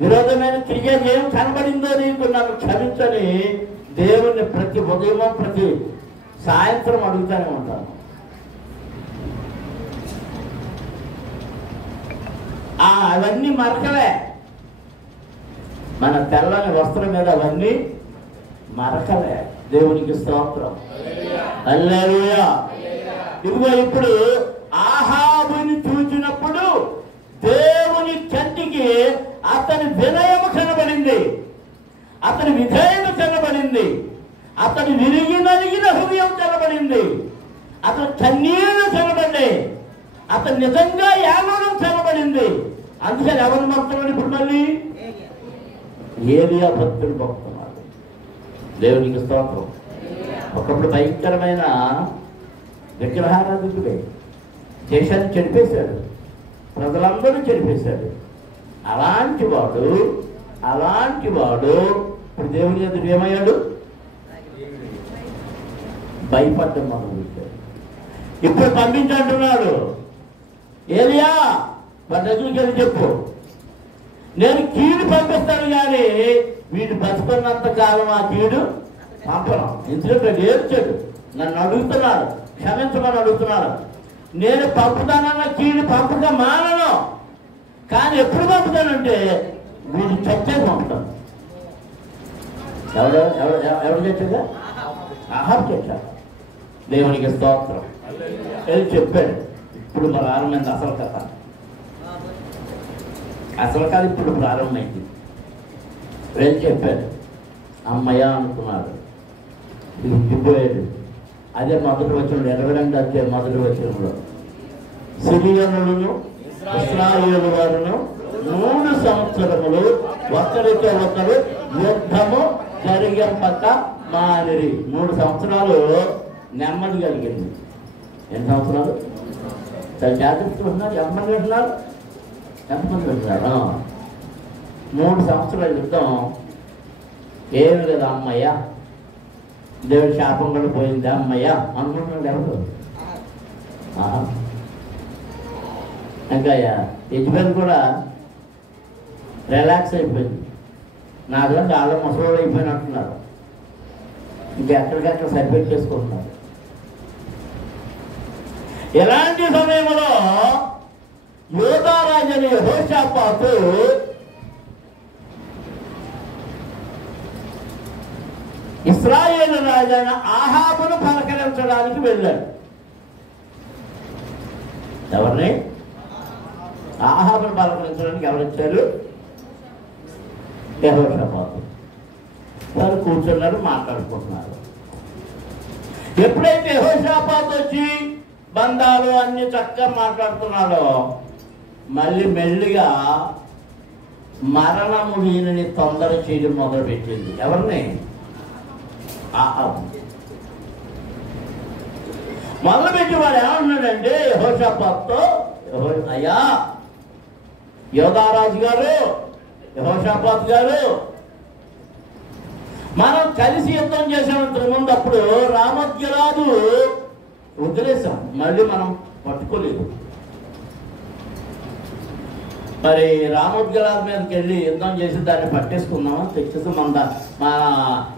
విరోధమైన క్రియ ఏం కనబడిందో నీకు నన్ను క్షమించని దేవుణ్ణి ప్రతి ఉదయం ప్రతి సాయంత్రం అడుగుతూనే ఉంటాను. అవన్నీ మరకలే. మన తెల్లని వస్త్రం మీద అవన్నీ మరకలే. దేవునికి స్తోత్రం. హల్లెలూయా. ఇదిగో ఇప్పుడు ఆహాబుని చూసినప్పుడు దేవుని కంటికి అతని వినయము కనబడింది, అతని విధేయము కనబడింది, అతని విరిగి నలిగిన హృదయం కనబడింది, అతని కన్నీళ్లు కనబడి, అతను నిజంగా ఏమడం కనబడింది. అందుకని ఎవరు మొక్కుతున్నాడు? ఇప్పుడు మళ్ళీ ఏలియా భక్తుడు మొక్కుతున్నాడు. దేవునికి స్తోత్రం. ఒకప్పుడు భయంకరమైన విగ్రహారాధికుడే, దేశాన్ని చెడిపేశాడు, ప్రజలందరూ చెడిపేశాడు. అలాంటి వాడు ఇప్పుడు దేవుని ఎదురు ఏమయ్యాడు? భయపడ్డం మొదలుపెట్టాడు. ఇప్పుడు పంపించంటున్నాడు, ఏలియా వారి దగ్గరికి వెళ్ళి చెప్పు, నేను కీడు పంపిస్తాను కానీ వీడు బతుకున్నంత కాలం ఆ కీడు పంపడం. ఎందుకంటే ఏడ్చాడు, నన్ను అడుగుతున్నాడు, క్షమించమని అడుగుతున్నాడు. నేను పంపుతానన్న కీడు పంపక మానను, కానీ ఎప్పుడు పంపుతానంటే వీడు చచ్చే పంపుతాను. ఎవరు చచ్చాగా? ఆహాబు చచ్చాడు. దేవునికి స్తోత్రం. ఏది చెప్పాడు. ఇప్పుడు ప్రారంభమైంది అసలు కథ. అసలు కథ ఇప్పుడు ప్రారంభమైంది. వెళ్ళి చెప్పాడు. అమ్మయ్య అనుకున్నాడు, దిగిపోయాడు. అదే మొదటి వచనంలో 22 అధ్యాయం మొదటి వచనంలో సిరియనులను ఇశ్రాయేలు వారును 3 సంవత్సరములు ఒకరితో ఒకరు యుద్ధము జరిగింపక మానిరి. 3 సంవత్సరాలు నెమ్మది కలిగింది. ఎన్ని సంవత్సరాలు? జాగ్రత్తగా ఉంటున్నారు. ఎంతమంది ఉంటున్నారు? 3 సంవత్సరాల యుద్ధం ఏమి లేదు. అమ్మయ్య, దేవుడి శాపం కూడా పోయిందా అమ్మయ్య అనుకుంటున్నాడు ఎవరు? ఇంకా యజమాని కూడా రిలాక్స్ అయిపోయింది. నాకు చాలా ముసలోళ్ళు అయిపోయినట్టున్నారు. ఇంకెక్కడికక్కడ సరిపెట్టి చేసుకుంటున్నారు. ఎలాంటి సమయంలో యోధారాజు యెహోషాపాతు ఇశ్రాయేలు రాజైన ఆహాబును పలకరించడానికి వెళ్ళాడు. ఎవరిని? ఆహాబును పలకరించడానికి ఎవరు వచ్చారు? యెహోషాపాతు. వారు కూర్చున్నారు, మాట్లాడుకుంటున్నారు. ఎప్పుడైతే యెహోషాపాతు వచ్చి బంధాలు అన్ని చక్కగా మాట్లాడుతున్నాడో మళ్ళీ మెల్లిగా మరణము వీరిని తొందర చేయడం మొదలుపెట్టింది. ఎవరిని? ఆహాబు. మొదలుపెట్టి వాడు ఏమన్నాడంటే యెహోషాపాతుతో, అయ్యా యోధారాజు గారు, యెహోషాపాతు గారు, మనం కలిసి యుద్ధం చేసామంత ముందు అప్పుడు రామోత్గిలాదు వదిలేసాం, మళ్ళీ మనం పట్టుకోలేదు. మరి రామోత్గిలాదు మీదకి వెళ్ళి యుద్ధం చేసి దాన్ని పట్టేసుకుందామని తెచ్చేసి మా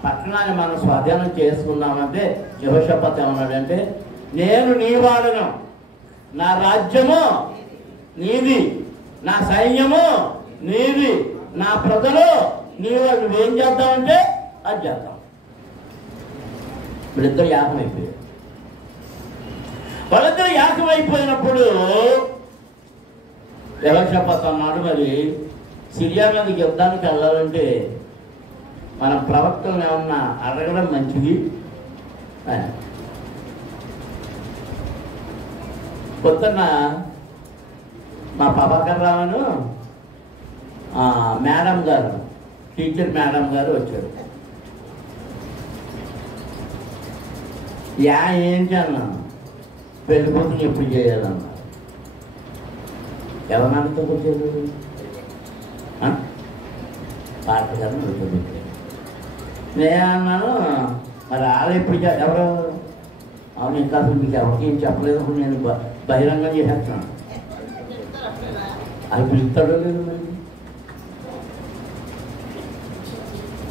పట్టణాన్ని మనం స్వాధీనం చేసుకుందామంటే యెహోషాపాతు ఏమన్నాడంటే, నేను నీ వాడను, నా రాజ్యము నీది, నా సైన్యము నీది, నా ప్రజలు నీవు, నువ్వేం చేద్దామంటే అది చేద్దాం. వీళ్ళిద్దరు ఏకమైపోయారు. వాళ్ళిద్దరు ఏకమైపోయినప్పుడు యెహోషాపాతు అన్నాడు, మరి సిరియా మీదకి యుద్ధానికి వెళ్ళాలంటే మన ప్రవక్తలను ఏమన్నా అడగడం మంచిది. పొద్దున్న మా ప్రభాకర్ రావును మేడం గారు, టీచర్ మేడం గారు వచ్చారు. ఏంటి అన్నాను, పెళ్ళిపోతుంది ఎప్పుడు చేయాలన్నా. ఎవరినాడితో వచ్చారు? పాటలు గారిని వచ్చారు. నేనన్నాను, మరి వాళ్ళు ఎప్పుడు ఎవరు? అవును, ఇంకా అసలు మీకు ఎవరికి ఏం చెప్పలేదు, నేను బహిరంగం చేసేస్తున్నాను. అది పిలుస్తాడో లేదు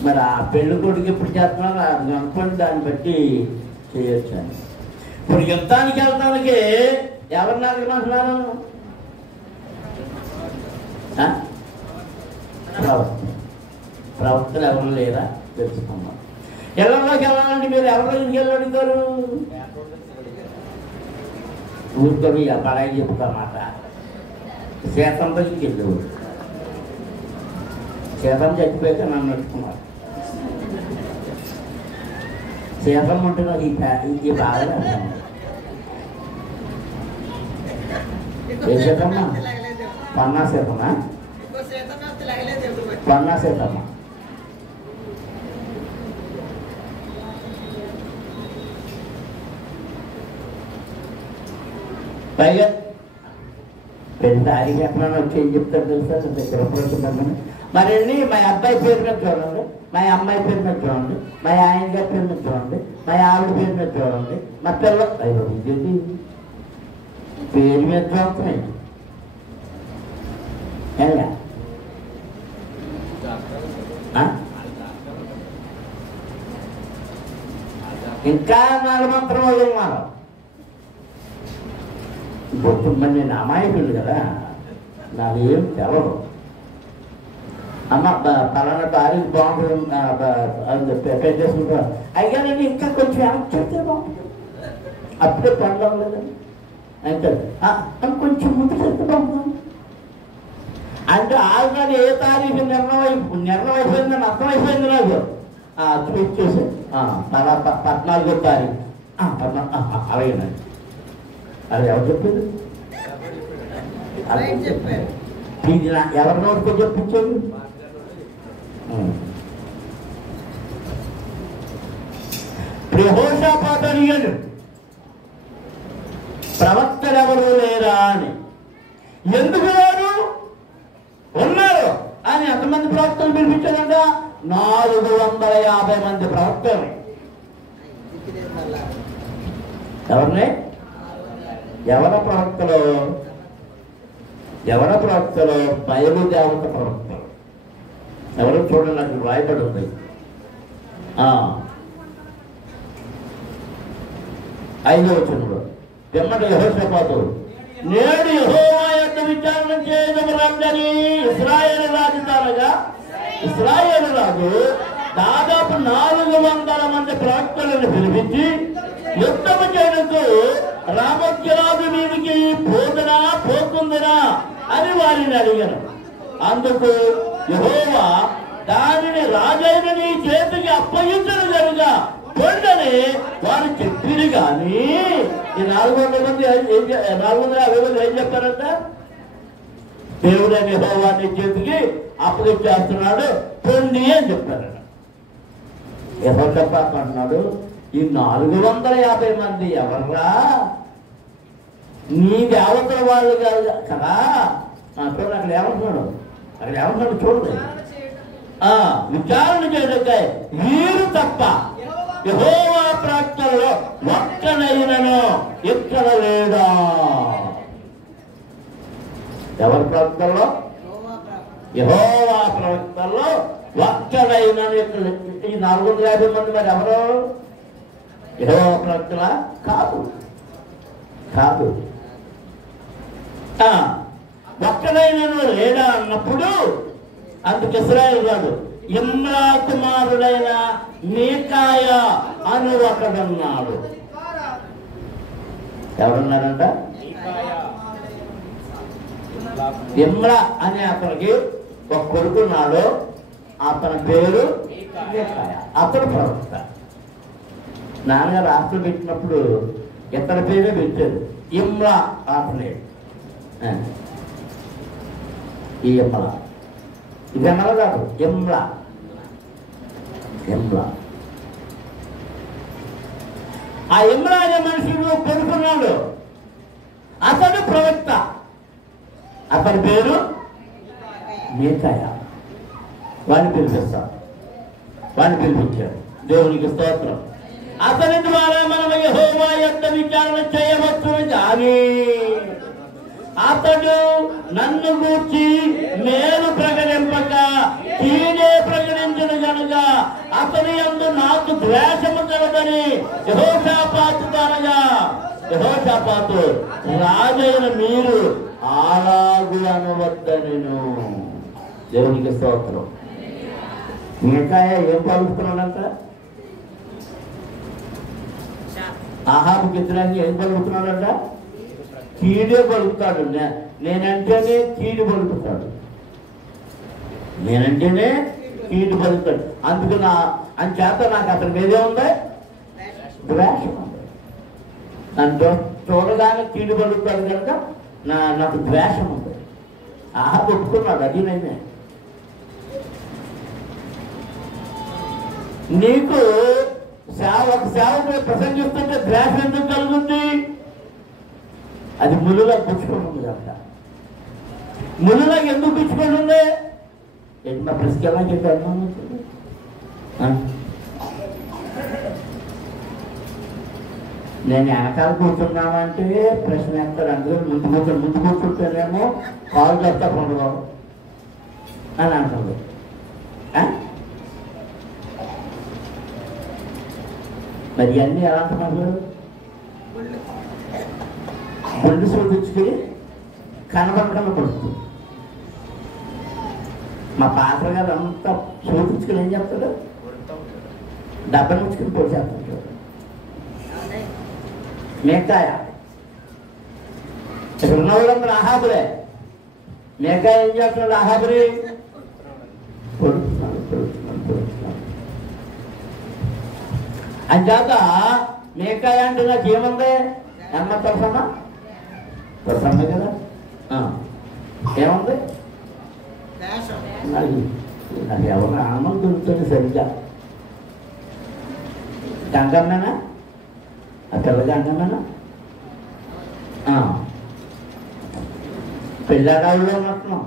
మరి ఆ పెళ్ళి కొడుకు ఎప్పుడు చేస్తున్నారు అది అనుకోండి, దాన్ని బట్టి చేయొచ్చాను. ఇప్పుడు యుద్ధానికి వెళ్తానికి ఎవరిని అడగమంటున్నారు? ప్రవక్తలు ఎవరు లేరా తెలుసుకున్నాం. ఎవరిలోకి వెళ్ళాలంటే మీరు ఎవరిలోకి వెళ్ళి అడుగుతారు? ఊరుకొని పడాయి చెప్తామాట. సీతంతో వెళ్ళేవారు. సీతం చచ్చిపోయాక నన్ను పెట్టుకున్నారు. సీతం ఉంటే నాకు ఈ బాగా ఏ సీతమ్మా? పన్నా సీతమ్మా? పన్నా సీతమ్మా. పైగా పెద్ద తారీఖు ఎక్కడైనా వచ్చి ఏం చెప్తారు తెలుసా? గృహప్రవేశం. మరి మా అబ్బాయి పేరు మీద చూడండి, మా అమ్మాయి పేరు మీద చూడండి, మా ఆయన గారి పేరు మీద చూడండి, మా ఆవిడ పేరు మీద చూడండి, మా పిల్ల ఇది పేరు మీద చూస్తున్నాయి. ఇంకా నాలుమంత్రం వాళ్ళు ఉన్నారు. ఇప్పుడు మరి నేను అమాయకుడు కదా, నాకు ఏం తెలవదు. అమ్మ పలానా తారీఖు బాగుంటుంది పెట్టేసుకుంటాను. అయ్యా నేను ఇంకా కొంచెం వెనక్కి చెప్తే బాగుంటుంది, అప్పుడే పండుగ లేదని అంటే కొంచెం ముందు చెప్తే బాగుంటుంది అంటే ఆల్రెడీ ఏ తారీఖు నిర్ణయం అయిపోయిందని అర్థమైపోయింది నాకు. చూసి అలా 14వ తారీఖు అలాగేనండి. అది ఎవరు చెప్పింది? ఇది ఎవరి నోటితో చెప్పించాడు? యెహోషాపాతు అడిగాడు, ప్రవక్తలు ఎవరు లేరా అని. ఎందుకు లేరు? ఉన్నారు అని ఎంతమంది ప్రవక్తలు పిలిపించాడంట? 450 మంది ప్రవక్తలు. ఎవరిని? ఎవర ప్రవక్తలు? బయలుదేవత ప్రవక్తలు. ఎవరు చూడండి, నాకు రాయబడి ఉంది. 5వ వచనంలో పిమ్మట యెహోషాపాతు, నేడు యెహోవా యొద్ద విచారణ చేయదము రండని ఇశ్రాయేలు రాజు తానగా, ఇశ్రాయేలు రాజు దాదాపు 400 మంది ప్రవక్తలను పిలిపించి యుద్ధము చేయడంతో రామోత్యరాజు మీదికి పోతుందిరా అని వారిని అడిగాను. అందుకు యెహోవా, దానిని రాజైన నీ చేతికి అప్పగించను కనుక పొండని వారు చెప్పిరు. కానీ ఈ 400 మంది 450 మంది ఏం చెప్పారంట? దేవుడని యెహోవా నీ చేతికి అప్పగించేస్తున్నాడు పొండి అని చెప్పారట. యెహోషాపాతు అంటున్నాడు, ఈ 450 మంది ఎవర్రా? నీ దేవతల వాళ్ళు కాదు కదా. చూడండి అక్కడ ఏమంటున్నాడు చూడండి. విచారణ చేయడానికై వీరు తప్ప యెహోవా ప్రవక్తలలో ఒక్కనైనను ఇక్కడ లేడా? ఎవరి ప్రవక్తల్లో? యెహోవా ప్రవక్తల్లో ఒక్కనైనను ఇక్కడ. ఈ 450 మంది మరి ఎవరు? యెహోవా ప్రవక్తల కాదు. ఒక్కడైనను లేడా అన్నప్పుడు అందుకు ఇశ్రాయేలు రాజు, ఇమ్రా కుమారుడైన మీకాయా అని ఒకడున్నాడు. ఎవరున్నారంట? ఇమ్రా అనే అతనికి ఒక కొడుకున్నాడు. అతని పేరు మీకాయా. అతను ప్రవక్త. నాన్నగారు హాస్టల్ పెట్టినప్పుడు ఇతని పేరే పెట్టారు, ఇమ్రా అతనే. ఈ ఇమ్రా ఇది ఎమ్ల కాదు, ఇమ్రా. ఆ ఇమ్రా అనే మనుషుడు కొడుకున్నాడు. అతడు ప్రవక్త. అతని పేరు మీకాయా. వాడిని పిలిపించాడు. దేవునికి స్తోత్రం. అతని ద్వారా మనం యెహోవా యొద్ద విచారణ చేయవచ్చును కానీ అతడు నన్ను గూర్చి మేలు ప్రకటింపక కీడే ప్రకటించను కనుక అతని యందు నాకు ద్వేషము కలదని యెహోషాపాతు రాజైన మీరు అలాగు అనవద్దనెను. దేవునికి స్తోత్రం. మీకాయా ఏం పలుకుతున్నాడంట? ఆహాబుకి వ్యతిరేకంగా ఏం పలుకుతున్నాడంట? కీడే పలుకుతాడు. నేనంటేనే కీడు పలుకుతాడు. అందుకు అంచేత నాకు అతని మీదే ఉంది ద్వేషం. నన్ను చూడగానే కీడు పలుకుతాడు కనుక నాకు ద్వేషం ఉంది. ఆహాబు ఒప్పుకున్నాడు. అది నేనే. నీకు ఒక సేవకుడు ప్రసంగిస్తుంటే ద్వేషం ఎందుకు కలుగుతుంది? అది ముళ్ళులా గుచ్చుకుంటుంది కనుక. ముళ్ళులాగా ఎందుకు గుచ్చుకుంటుంది? ఏంటి మా ప్రశ్న చెప్పాను. నేను వెనకాల కూర్చున్నామంటే ప్రశ్న ఎత్తాడు. అందులో ముందు కూర్చుంటేనేమో కాలు చేస్తా ఉండవు అని అంటుంది. మరి అన్నీ ఎలాంటి మాటలు? ఒళ్ళు శోధించుకుని కనబడకుండా పడుతుంది. మా పాత్ర గారు అంతా శోధించుకుని ఏం చెప్తాడు? డబ్బను ముచ్చుకుని పొడి చేస్తాడు. మేకాయ ఇక్కడ ఉన్న వాళ్ళందరూ ఆహాబులే. మేకాయ ఏం చేస్తున్నాడు? ఆహాబురి పొడుస్తున్నాడు. అంచేత మేకాయ అంటే నాకు ఏముంది? అమ్మ తెలుసమ్మా? తెలుసమ్మ కదా? ఏముంది? నాకు ఎవరు ఆనందం దొరుకుతుంది సరిగ్గా. గంగమ్మేనా? ఆ పిల్ల గంగమ్మేనా? పిల్లగాళ్ళు ఉన్నట్టున్నాం.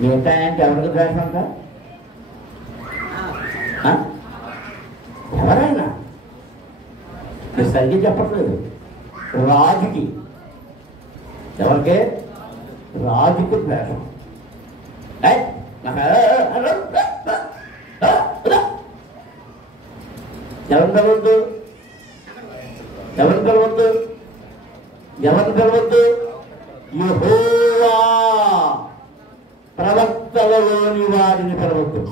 మిగతా అంటే ఎవరికి ద్వేషం అంట? ఎవరైనా మీరు సరిగ్గా చెప్పట్లేదు. రాజుకి, ఎవరికి? రాజుకి ద్వేషం. ఎవరిని పిలవద్దు? ఎవరిని పిలవద్దు? ఎవరిని పిలవద్దు? యెహోవా ప్రవక్తలలోని వారిని పిలవద్దు.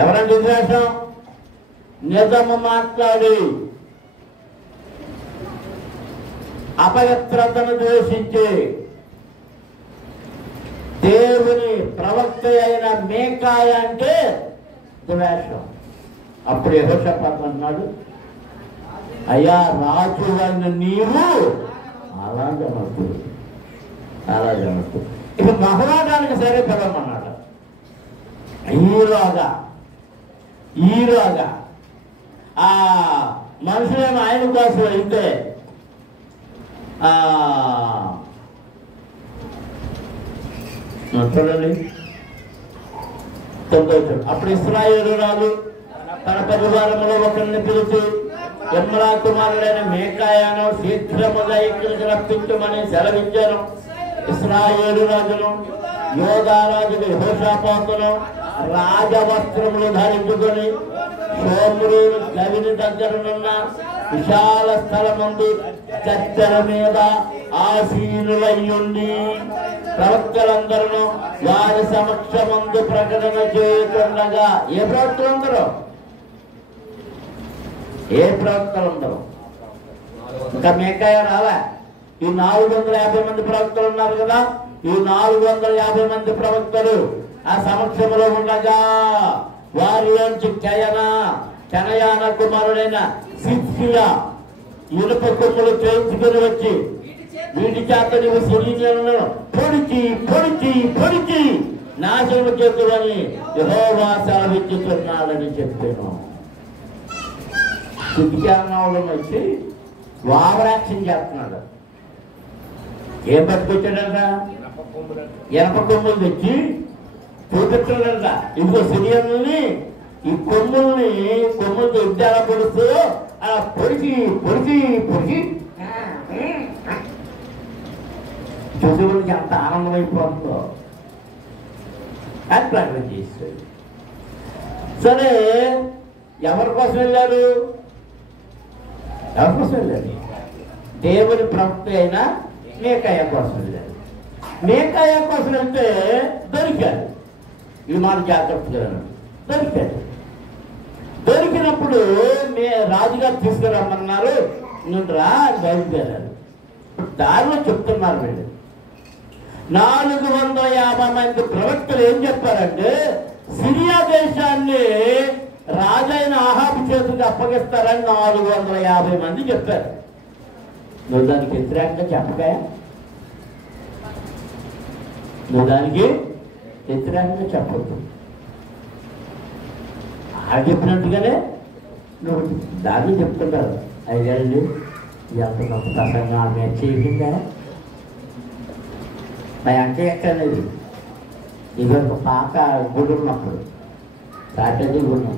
ఎవరంటే ద్వేషం? నిజము మాట్లాడి అపవిత్రతను ద్వేషించి దేవుని ప్రవక్త అయిన మేకాయ అంటే ద్వేషం. అప్పుడు యెహోషాపాతు అన్నాడు, అయ్యా రాజు అని నీవు అలా జనకు, అలా జనకు. ఇక మహోరాడానికి సరే పిలవమన్నాడు. ఈరోగా ఆ మనుషులేమో ఆయన కోసం అయితే చూడండి 9వ. అప్పుడు ఇశ్రాయేలు రాజు తన పరివారంలో ఒకరిని పిలిచి, యెమ్లా కుమారుడైన మేకాయాను శీఘ్రముగా ఇక్కడికి రప్పించమని సెలవించాను. ఇశ్రాయేలు రాజును యోధా రాజుకు యెహోషాపాతును రాజవస్త్రములు ధరించుకొని షోమ్రోను గవిని దగ్గరనున్న విశాల స్థలమందు కత్తెర మీద ఆసీనులయ్యుండి ప్రవక్తలందరూ వారి సమక్షమందు ప్రకటన చేస్తుండగా, ఏ ప్రవక్తలందరూ? ఏ ప్రవక్తలందరూ? ఇంకా మేకాయ రాలే. ఈ 450 మంది ప్రవక్తలు ఉన్నారు కదా, ఈ 450 మంది ప్రవక్తలు ఆ సమక్షంలో ఉండగా వారి నుంచి కెనయాన కుమారుడైన సిద్కియా ఇనుప కొమ్ములు చేయించుకుని వచ్చి, వీటి చేత నువ్వు సిరియను పొడిచి పొడిచి పొడిచి నాశనము చేతులని యెహోవా సెలవిచ్చుతున్నాడని చెప్పాను. సిద్కియాను వచ్చి వామరాక్షం చేస్తున్నాడు. ఏం పట్టుకొచ్చాడంట? ఎనప కొమ్ములు తెచ్చి చూపించాడంట. ఇంకో సిరియన్ని ఈ కొమ్ములతో ఉద్యాన పొడుస్తూ అలా పొడిచి పొడిచి పొడిచి చూసేవాడికి అంత ఆనందమైపోతుందో అని ప్రకటన చేశాడు. సరే, ఎవరి కోసం వెళ్ళారు? ఎవరి కోసం వెళ్ళారు? దేవుని ప్రవక్త అయిన మేకాయ కోసం వెళ్ళారు. మేకాయ కోసం వెళ్తే దొరికాడు. ఈ మాట జాగ్రత్తగా దొరికాడు. దొరికినప్పుడు రాజుగారు తీసుకురమ్మన్నారు. నువ్వు రా బయలుదేరారు. దారిలో చెప్తున్నారు వీళ్ళు. 450 మంది ప్రవక్తలు ఏం చెప్పారంటే, సిరియా దేశాన్ని రాజైన ఆహాబు చేతికి అప్పగిస్తారని 450 మంది చెప్పారు. నువ్వు దానికి వ్యతిరేకంగా చెప్పగా, నువ్వు దానికి వ్యతిరేకంగా చెప్పొద్దు. ఆ చెప్పినట్టుగానే నువ్వు దాన్ని చెప్తుంటారు. అయ్యండి ఎంత గొప్ప ప్రసంగా మేము చేసిందా? మా అంటే ఎక్కలేదు. ఇది ఒక పాక గుడి ఉన్నప్పుడు సాటర్డే గుడి.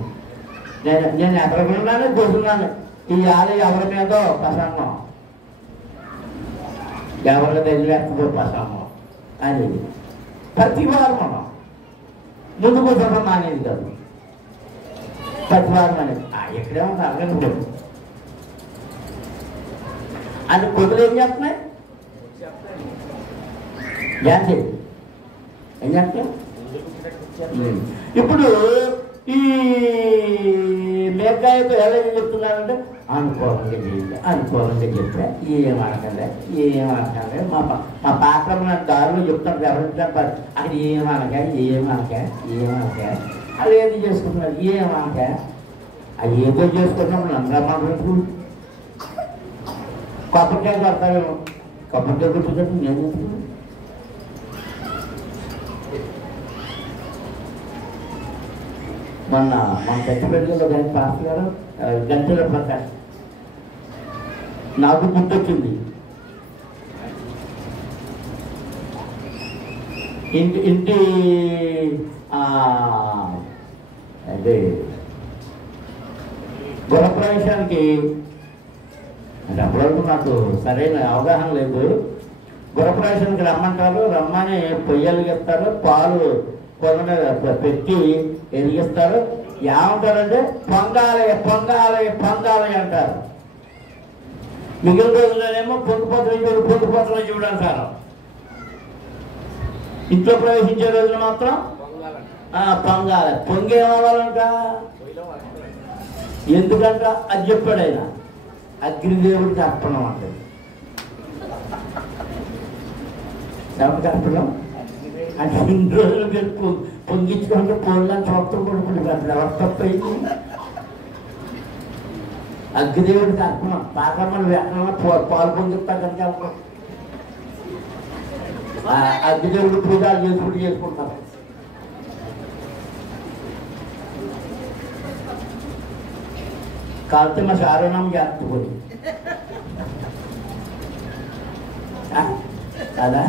నేను ఎక్కడికున్నానే కూర్చున్నాను. ఈ ఆలయ ఎవరి మీద ప్రసంగం ఎవరి తెలియకపోతాము అనేది ప్రతి వారం మనం ముందు కూర్చోవడం అనేది కాదు. ప్రతి వారం అనేది ఎక్కడే ఉంది అడగండి అని కొద్దులు ఏం చేస్తున్నాయి జాతి ఏం చేస్తున్నాయి. ఇప్పుడు ఈ మేకాయతో ఎలా చెప్తున్నారంటే అనుకూలంగా చేయాలి, అనుకూలంగా చెప్తే ఏమనకండి మా పాత్ర దారిలో చెప్తాను ఎవరింటే అక్కడ ఏమనక అది ఏది చేసుకుంటున్నారు ఏమనక అది ఏదో చేసుకుంటున్నప్పుడు అందరూ మాట్లాడుతూ కొబ్బరికాయ కొడతారేమో కొబ్బరికాయ కొట్టుకుంటే నేను మొన్న మన చచ్చిపెట్టులో దాని పాస్ గారు గంటల ప్రకాష్ నాకు గుర్తొచ్చింది. ఇంటి అదే గృహప్రవేశానికి అంటే అప్పటివరకు నాకు సరైన అవగాహన లేదు. గృహప్రవేశానికి రమ్మంటారు, రమ్మని పొయ్యలు ఇస్తారు, పాలు కొన పెట్టి ఎరిగిస్తారు. ఏమంటారంటే పొంగాలి అంటారు. మిగిలిన రోజుల్లోనేమో పొంగిపోతలు చూడు అంటారు. ఇంట్లో ప్రవేశించే రోజున మాత్రం పొంగాలి. పొంగేమవ్వాలంట ఎందుకంట అది చెప్పాడు ఆయన. అగ్నిదేవుడికి అర్పణం అంటే ఎవరికి అర్పణం అంటే ఇన్ని రోజులు మీరు పొంగించుకుంటే పోలని చూడటం కూడా ఎవరు తప్పైంది. అగ్నిదేవుడికి అర్పణం పాకమ్మలు ఎక్కడన్నా పాలు పొంగిస్తా కనుక అగ్నిదేవుడు పూజలు చేసుకుంటారు. కాకపోతే మా సారణం చేస్తుపోయి కదా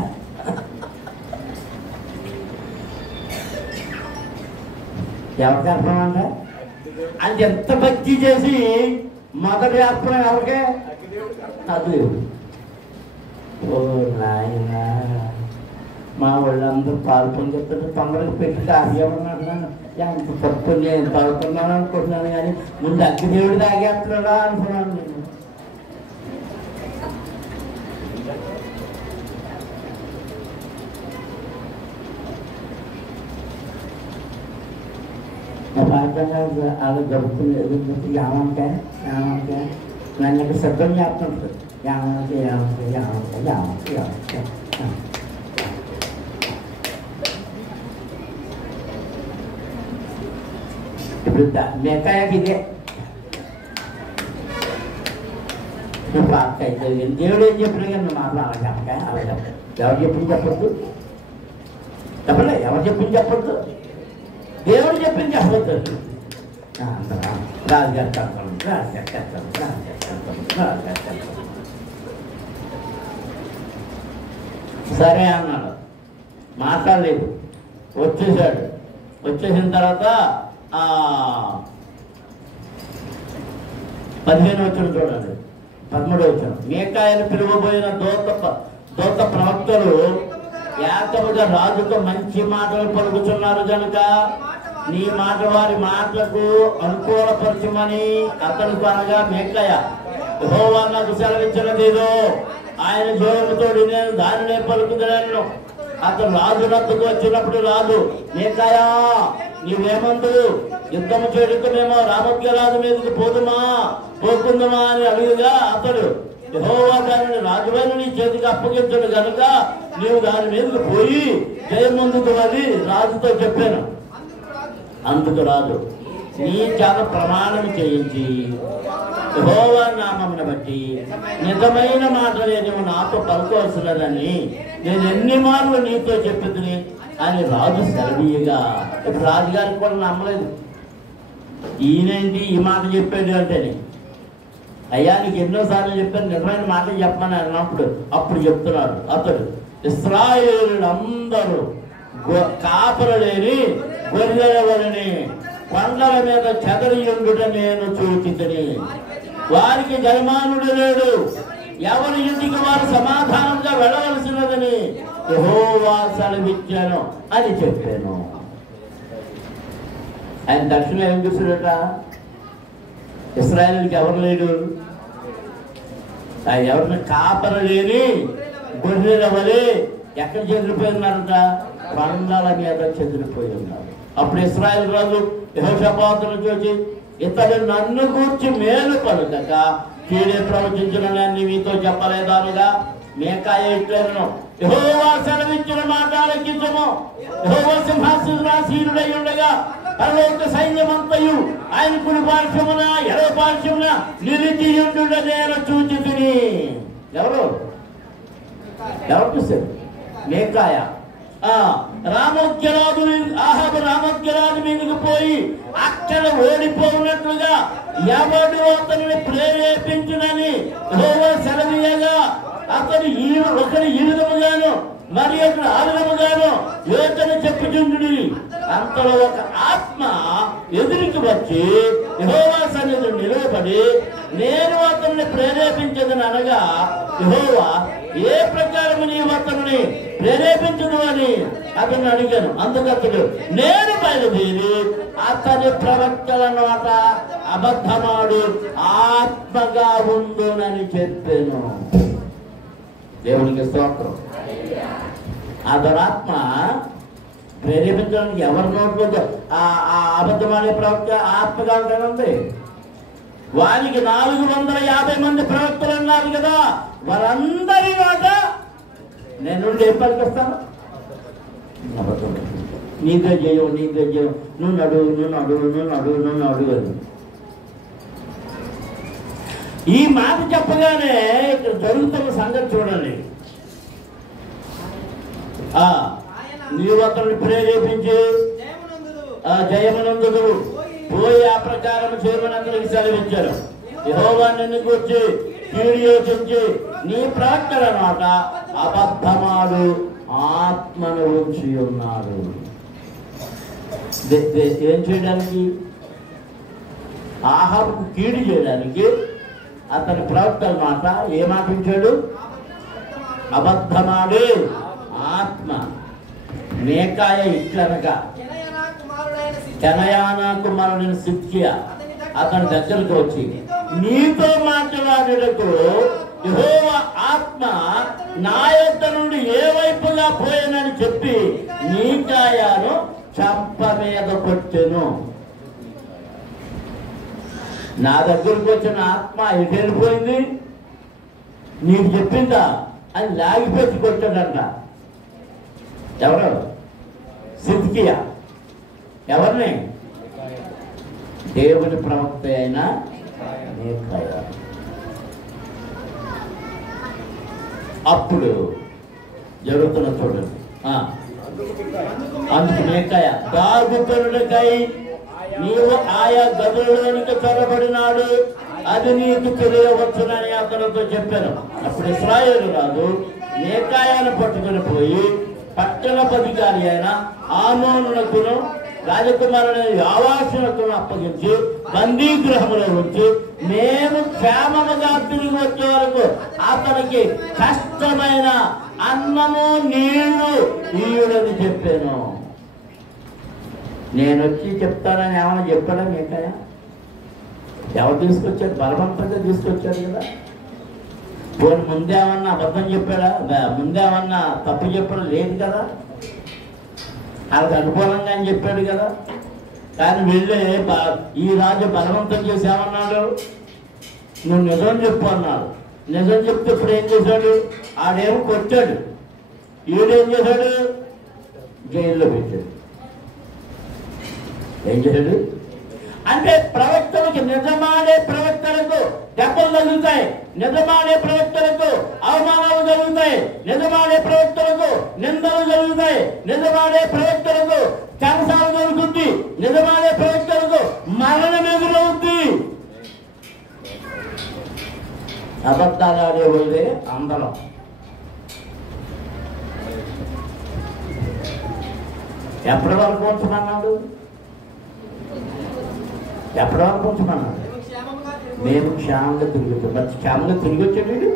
ఎవరికి అర్పణ అంట అది ఎంత భక్తి చేసి మొదటి అర్పణ ఎవరికే అగ్నిదేవుడు. ఓ నాయన మా వాళ్ళందరూ పాలు పొందుతుంటే తొందరగా పెట్టి తాగేమన్నాను ఎంత తప్పు నేను తాగుతున్నాను అనుకుంటున్నాను కానీ ముందు అగ్నిదేవుడు తాగేస్తున్నాడా అనుకున్నాను నేను. అలా గడుపుకునేది ఏమంటాయి నన్ను ఇక్కడ శబ్దం చేస్తుంటుంది. ఇప్పుడు మేకాయకి ఇదే అయితే దేవుడు ఏం చెప్పినా కానీ నువ్వు మాట్లాడాలి అమ్మకాయ అలా చెప్పాలి. ఎవరు చెప్పింది చెప్పద్దు చెప్పలే, ఎవరు చెప్పింది చెప్పద్దు, దేవుడు చెప్పింది చెప్పద్దు. రాజుగారు సరే అన్నాడు, మాట్లాడలేదు. వచ్చేసాడు. వచ్చేసిన తర్వాత 15 వచ్చిన చూడండి, 13 వచ్చిన. మేకాయలు పిలువబోయిన దూత ప్రవక్తలు ఏకముగా రాజుతో మంచి మాటలు పలుకుతున్నారు కనుక నీ మాట వారి మాటలకు అనుకూలపరచమని అతనికి అనగా మేకాయ యెహోవా నాకు సెలవిచ్చినదేదో ఆయన జోరముతో నేను దానినే పలుకుతున్నాను. అతను రాజు వద్దకు వచ్చినప్పుడు రాజు మేకాయా నీవేమందు యుద్ధము చేయడానికి మేము రామోగ్యరాజు మీదకి పోకుందామా అని అడుగుగా అతడు యెహోవా దానిని రాజువైన నీ చేతికి అప్పగించడు కనుక నీవు దాని మీదకి పోయి జయముందుకు అని రాజుతో చెప్పాను. అందుకు రాజు నీ చేత ప్రమాణం చేయించి యెహోవా నామమును బట్టి నిజమైన మాటలే నువ్వు నాతో పలుకోవలసినదని నేను ఎన్ని మార్లు నీతో చెప్పుతుని అని రాజు సెలవీయగా ఇప్పుడు రాజుగారికి కూడా నమ్మలేదు. ఈయనేంటి ఈ మాట చెప్పాడు అంటేనే, అయ్యా నీకు ఎన్నోసార్లు చెప్పాను నిజమైన మాటలు చెప్పమని అన్నప్పుడు అప్పుడు చెప్తున్నాడు అతడు ఇశ్రాయేలులందరూ కాపరు లేని గొర్రెల వలని కొండల మీద చెదరియుండుట నేను చూచితిని. వారికి జయమానుడు లేడు, ఎవరి ఇంటికి వారు సమాధానంగా సెలవిచ్చాను అని చెప్పాను. ఆయన దక్షిణ ఏం చూసాడట? ఇశ్రాయేలుకి ఎవరు లేడు, ఎవరిని కాపర లేని గొర్రెల వలె ఎక్కడ చెదిరిపోయి ఉన్నారట? కొండల మీద చెదిరిపోయి ఉన్నారు. అప్పుడు ఇశ్రాయేలు రాజు యెహోషాపాతును చూసి, ఇతడు నన్ను గూర్చి మేలు పలుకక కీడే ప్రవచించిన నేను మీతో చెప్పలేదానుగా? మీకాయ ఇట్లను యెహోవా సెలవిచ్చిన మాట ఆలకించుము. యెహోవా సింహాసనాసీనుడై ఉండగా పరలోక సైన్యమంతయు ఆయన కుడి పార్శ్వమున ఎడమ పార్శ్వమున నిలిచియుండుట నేను చూచితిని. ఎవరు చూశారు? మీకాయ. రామోగ్యరాజు ఆహాబు రామోగ్యరాజు మీదకి పోయి అక్కడ ఓడిపోయినట్లుగా ఎవడు అతనిని ప్రేరేపించునని యెహోవా సెలవీయగా అతను ఒకరు ఈ విధముగాను మరి ఒకరు ఆ విధముగాను యోచన చెప్పుచుండు. అంతలో ఒక ఆత్మ ఎదురికి వచ్చి యెహోవా సన్నిధిలో నిలబడి, నేను అతన్ని ప్రేరేపించదని అనగా, యెహోవా ఏ ప్రకారం నీవు అతన్ని ప్రేరేపించదు అని అతన్ని అడిగాను. అందుకతడు, నేను బయలుదేరి అతని ప్రవక్తల నోట అబద్ధమాడు ఆత్మగా ఉండునని చెప్పాను. దేవునికి స్తోత్రం. ఆ దురాత్మ ప్రేరేపించడానికి ఎవరి నోట్లో ఆ అబద్ధమాడే ప్రవక్త ఆత్మగా ఉంటుంది. వారికి 450 మంది ప్రవక్తలు ఉన్నారు కదా, వారందరి నోట నేను ఏం పలికిస్తాను? అబద్ధం. నీదే చేయవు, నువ్వు నడు అని. ఈ మాట చెప్పగానే ఇక్కడ జరుగుతున్న సంగతి చూడండి. నీవు అతన్ని ప్రేరేపించి జయమునందుడు పోయి ఆ ప్రకారం చేయమని అతనికి సెలవిచ్చారు. యెహోవా నిన్ను కూర్చి కీడు యోచించి నీ ప్రవక్తల మాట అబద్ధమాడు ఆత్మను ఉంచి ఉన్నాడు. ఏం చేయడానికి? ఆహాబుకు కీడు చేయడానికి అతని ప్రవక్తల మాట ఏ మాట ఉంచాడు? అబద్ధమాడే ఆత్మ. మీకాయ ఇట్లనగా కెనయానా కుమారుడైన సిద్కియా అతని దగ్గరకు వచ్చి, నీతో మాట్లాడేటకు యెహోవా ఆత్మ నా యొద్ద నుండి ఏ వైపుగా పోయానని చెప్పి మీకాయాను చంప మీద కొట్టెను. నా దగ్గరకు వచ్చిన ఆత్మ ఎటు వెళ్ళిపోయింది? నీకు చెప్పిందా అని లాగిపెట్టి కొట్టాడంట. ఎవరు? సిద్కియా. ఎవరిని? దేవుని ప్రవక్త అయిన మీకాయా. అప్పుడు జరుగుతున్న చూడండి. అందుకు మీకాయా, దాగుకొనుటకై నీవు ఆయా గదులలోనికి చొరబడినాడు, అది నీకు తెలియవచ్చునని అతనితో చెప్పాను. అప్పుడు ఇశ్రాయేలు రాజు మీకాయాను పట్టుకుని పోయి పట్టణాధికారి అయిన ఆమోనునకును రాజకుమారుడైన యోవాషునకును అప్పగించి బందీగృహంలో ఉంచి మేము క్షేమముగా తిరిగి వచ్చే వరకు అతనికి కష్టమైన అన్నము నీళ్లు ఇయ్యుడని చెప్పాను. నేను వచ్చి చెప్తానని ఏమైనా చెప్పాడా మీకాయా? ఎవరు తీసుకొచ్చారు? బలవంతంగా తీసుకొచ్చారు కదా. పోనీ ముందేమన్నా అబద్ధం చెప్పాడా? ముందేమన్నా తప్పు చెప్పడం లేదు కదా. వాళ్ళకి అనుకూలంగా అని చెప్పాడు కదా. కానీ వెళ్ళే ఈ రాజు బలవంతం చేసి ఏమన్నాడు? నువ్వు నిజం చెప్పు అన్నాడు. నిజం చెప్తే ఇప్పుడు ఏం చేశాడు? ఆడేమో కొట్టాడు, ఈడేం చేశాడు? జైల్లో పెట్టాడు. ఏం చేశాడు అంటే ప్రవక్తలకు, నిజమాడే ప్రవక్తలకు దెబ్బలు తగులుతాయి, నిజమాడే ప్రవక్తలకు అవమానాలు జరుగుతాయి, నిజమాడే ప్రవక్తలకు నిందలు జరుగుతాయి, నిజమాడే ప్రవక్తలకు కనసాలు జరుగుతుంది, నిజమాడే ప్రవక్తలకు మరణం ఎదురవుతుంది. అబద్ధాలు ఆడేవాళ్ళే అందరం. ఎప్పటి వరకు ఉంచమన్నాడు? ఎప్పటి వరకు ఉంచమన్నాడు? మేము క్షేమంగా తిరిగి వచ్చాం. మరి క్షేమంగా తిరిగి వచ్చాడు,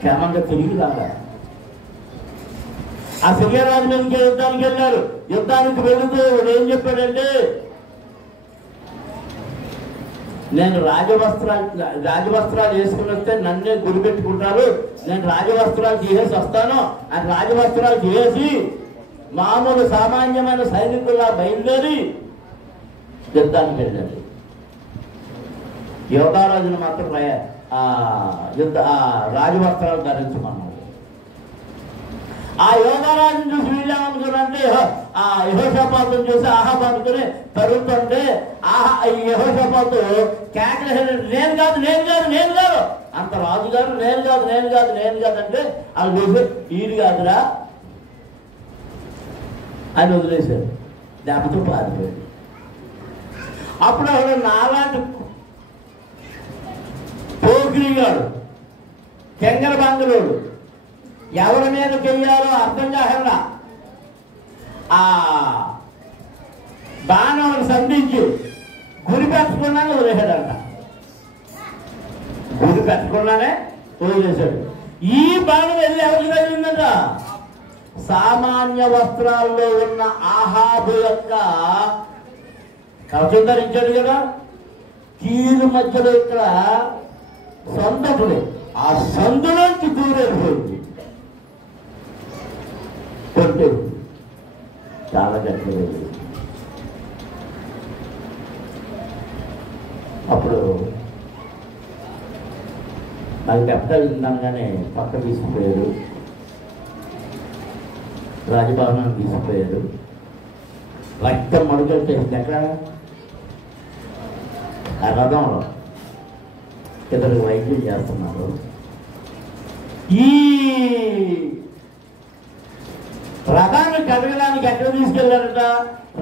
క్షేమంగా తిరిగి రాలే. ఆ సిరియరాజు మీదకి యుద్ధానికి వెళ్ళారు. యుద్ధానికి వెళుతూ ఏం చెప్పాడంటే, నేను రాజవస్త్రాలు వేసుకుని వస్తే నన్నే గురిపెట్టుకుంటారు, నేను రాజవస్త్రాలు చేసి వస్తాను అని రాజవస్త్రాలు చేసి మామూలు సామాన్యమైన సైనికుల్లా బయలుదేరి యుద్ధానికి వెళ్ళాడు. యోధారాజును మాత్రం రాజవస్త్రాలు ధరించమన్నాడు. ఆ యోధారాజును చూసి వీళ్ళేమనుకున్నారంటే, ఆ యెహోషాపాతును చూసి ఆహాబు అనుకుని తరుగుతుంటే యెహోషాపాతు కేకలు, నేను కాదు అంత రాజుగారు, నేను కాదు అంటే వాళ్ళు చూసి ఈడు కాదురా అని వదిలేశారు. దెబ్బతో పారిపోయాడు. అప్పుడు అక్కడ నాలాంటి పోకిరిగాడు, చెంగల బంగులోడు ఎవరి మీద చెయ్యాలో అర్థం కాకుండా ఆ బాణం సంధించి గురి పెట్టకుండానే వదిలేశాడంట. గురి పెట్టకుండానే వదిలేశాడు. ఈ బాణం వెళ్ళి ఎవరికి తగిలిందట? సామాన్య వస్త్రాల్లో ఉన్న ఆహాబు యొక్క కవచం ధరించాడు కదా, కీలు మధ్యలో ఇక్కడ సందుకుని ఆ సందులోంచి దూరేపోయింది. కొట్టేది చాలా గట్టిగా. అప్పుడు నాకు దెబ్బతలిందనగానే పక్క తీసుకుపోయారు, రాజభవనాన్ని తీసుకుపోయారు. రక్తం మడుగొట్టేసింది. ఎక్కడ? ఆ రథంలో ఇద్దరు వైద్యం చేస్తున్నారు. ఈ రథాన్ని కడగడానికి ఎక్కడ తీసుకెళ్లారట?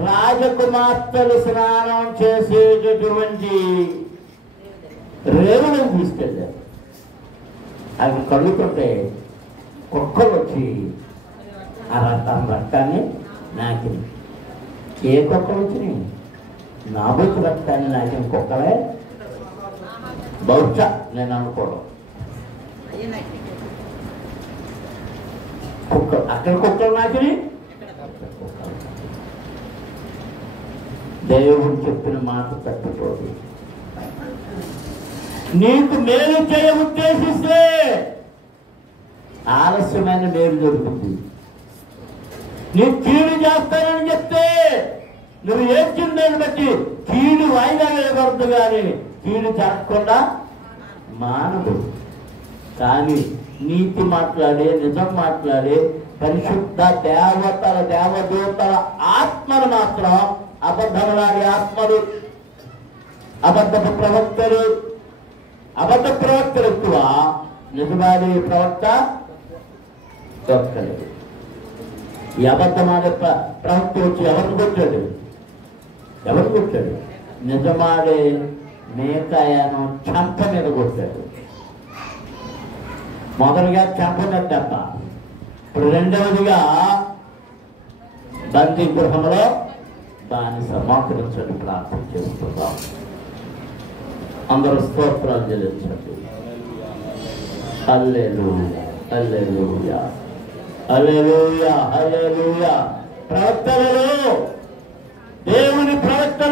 రాజకుమార్తెలు స్నానం చేసేటటువంటి రేవులను తీసుకెళ్ళారు. అవి కడుగుతుంటే కుక్కలు వచ్చి ఆ రక్తాన్ని నాకింది. ఏ కుక్కలు వచ్చినాయి? నాబోతు రక్తాన్ని నాకిన కుక్కలే బహుశా, నేను అనుకోవడం. కుక్కలు అక్కడ కుక్కలు నాకిని. దేవుడు చెప్పిన మాట తప్పిపోదు. నీకు మేలు చేయ ఉద్దేశిస్తే ఆలస్యమైన మేలు జరుగుతుంది. నీకు కీడు చేస్తానని చెప్తే నువ్వు ఏడ్చిందని బట్టి కీడు వాయిదా వేయకూడదు, కానీ కీడు జరగకుండా మానదు. కానీ నీతి మాట్లాడే, నిజం మాట్లాడే పరిశుద్ధ దేవదూతల ఆత్మను మాత్రం అబద్ధములాడి ఆత్మలు, అబద్ధ ప్రవక్తలు ఎక్కువ, నిజమాడే ప్రవక్త దొక్కలేదు. ఈ అబద్ధమాడే ప్రవక్త వచ్చి ఎవరిని కొట్టాడు? నిజమాడే మేకాయను చంప మీద కొట్టాడు. మొదలుగా చంపనట్టప్ప, ఇప్పుడు రెండవదిగా బందీ గృహంలో బానిస. మోకరించండి, ప్రార్థన చేసుకుందాం. అందరూ స్తోత్రాలు చెల్లించండి. హల్లెలూయా, హల్లెలూయా, హల్లెలూయా, హల్లెలూయా. ప్రవక్తలలో, దేవుని ప్రవక్తలు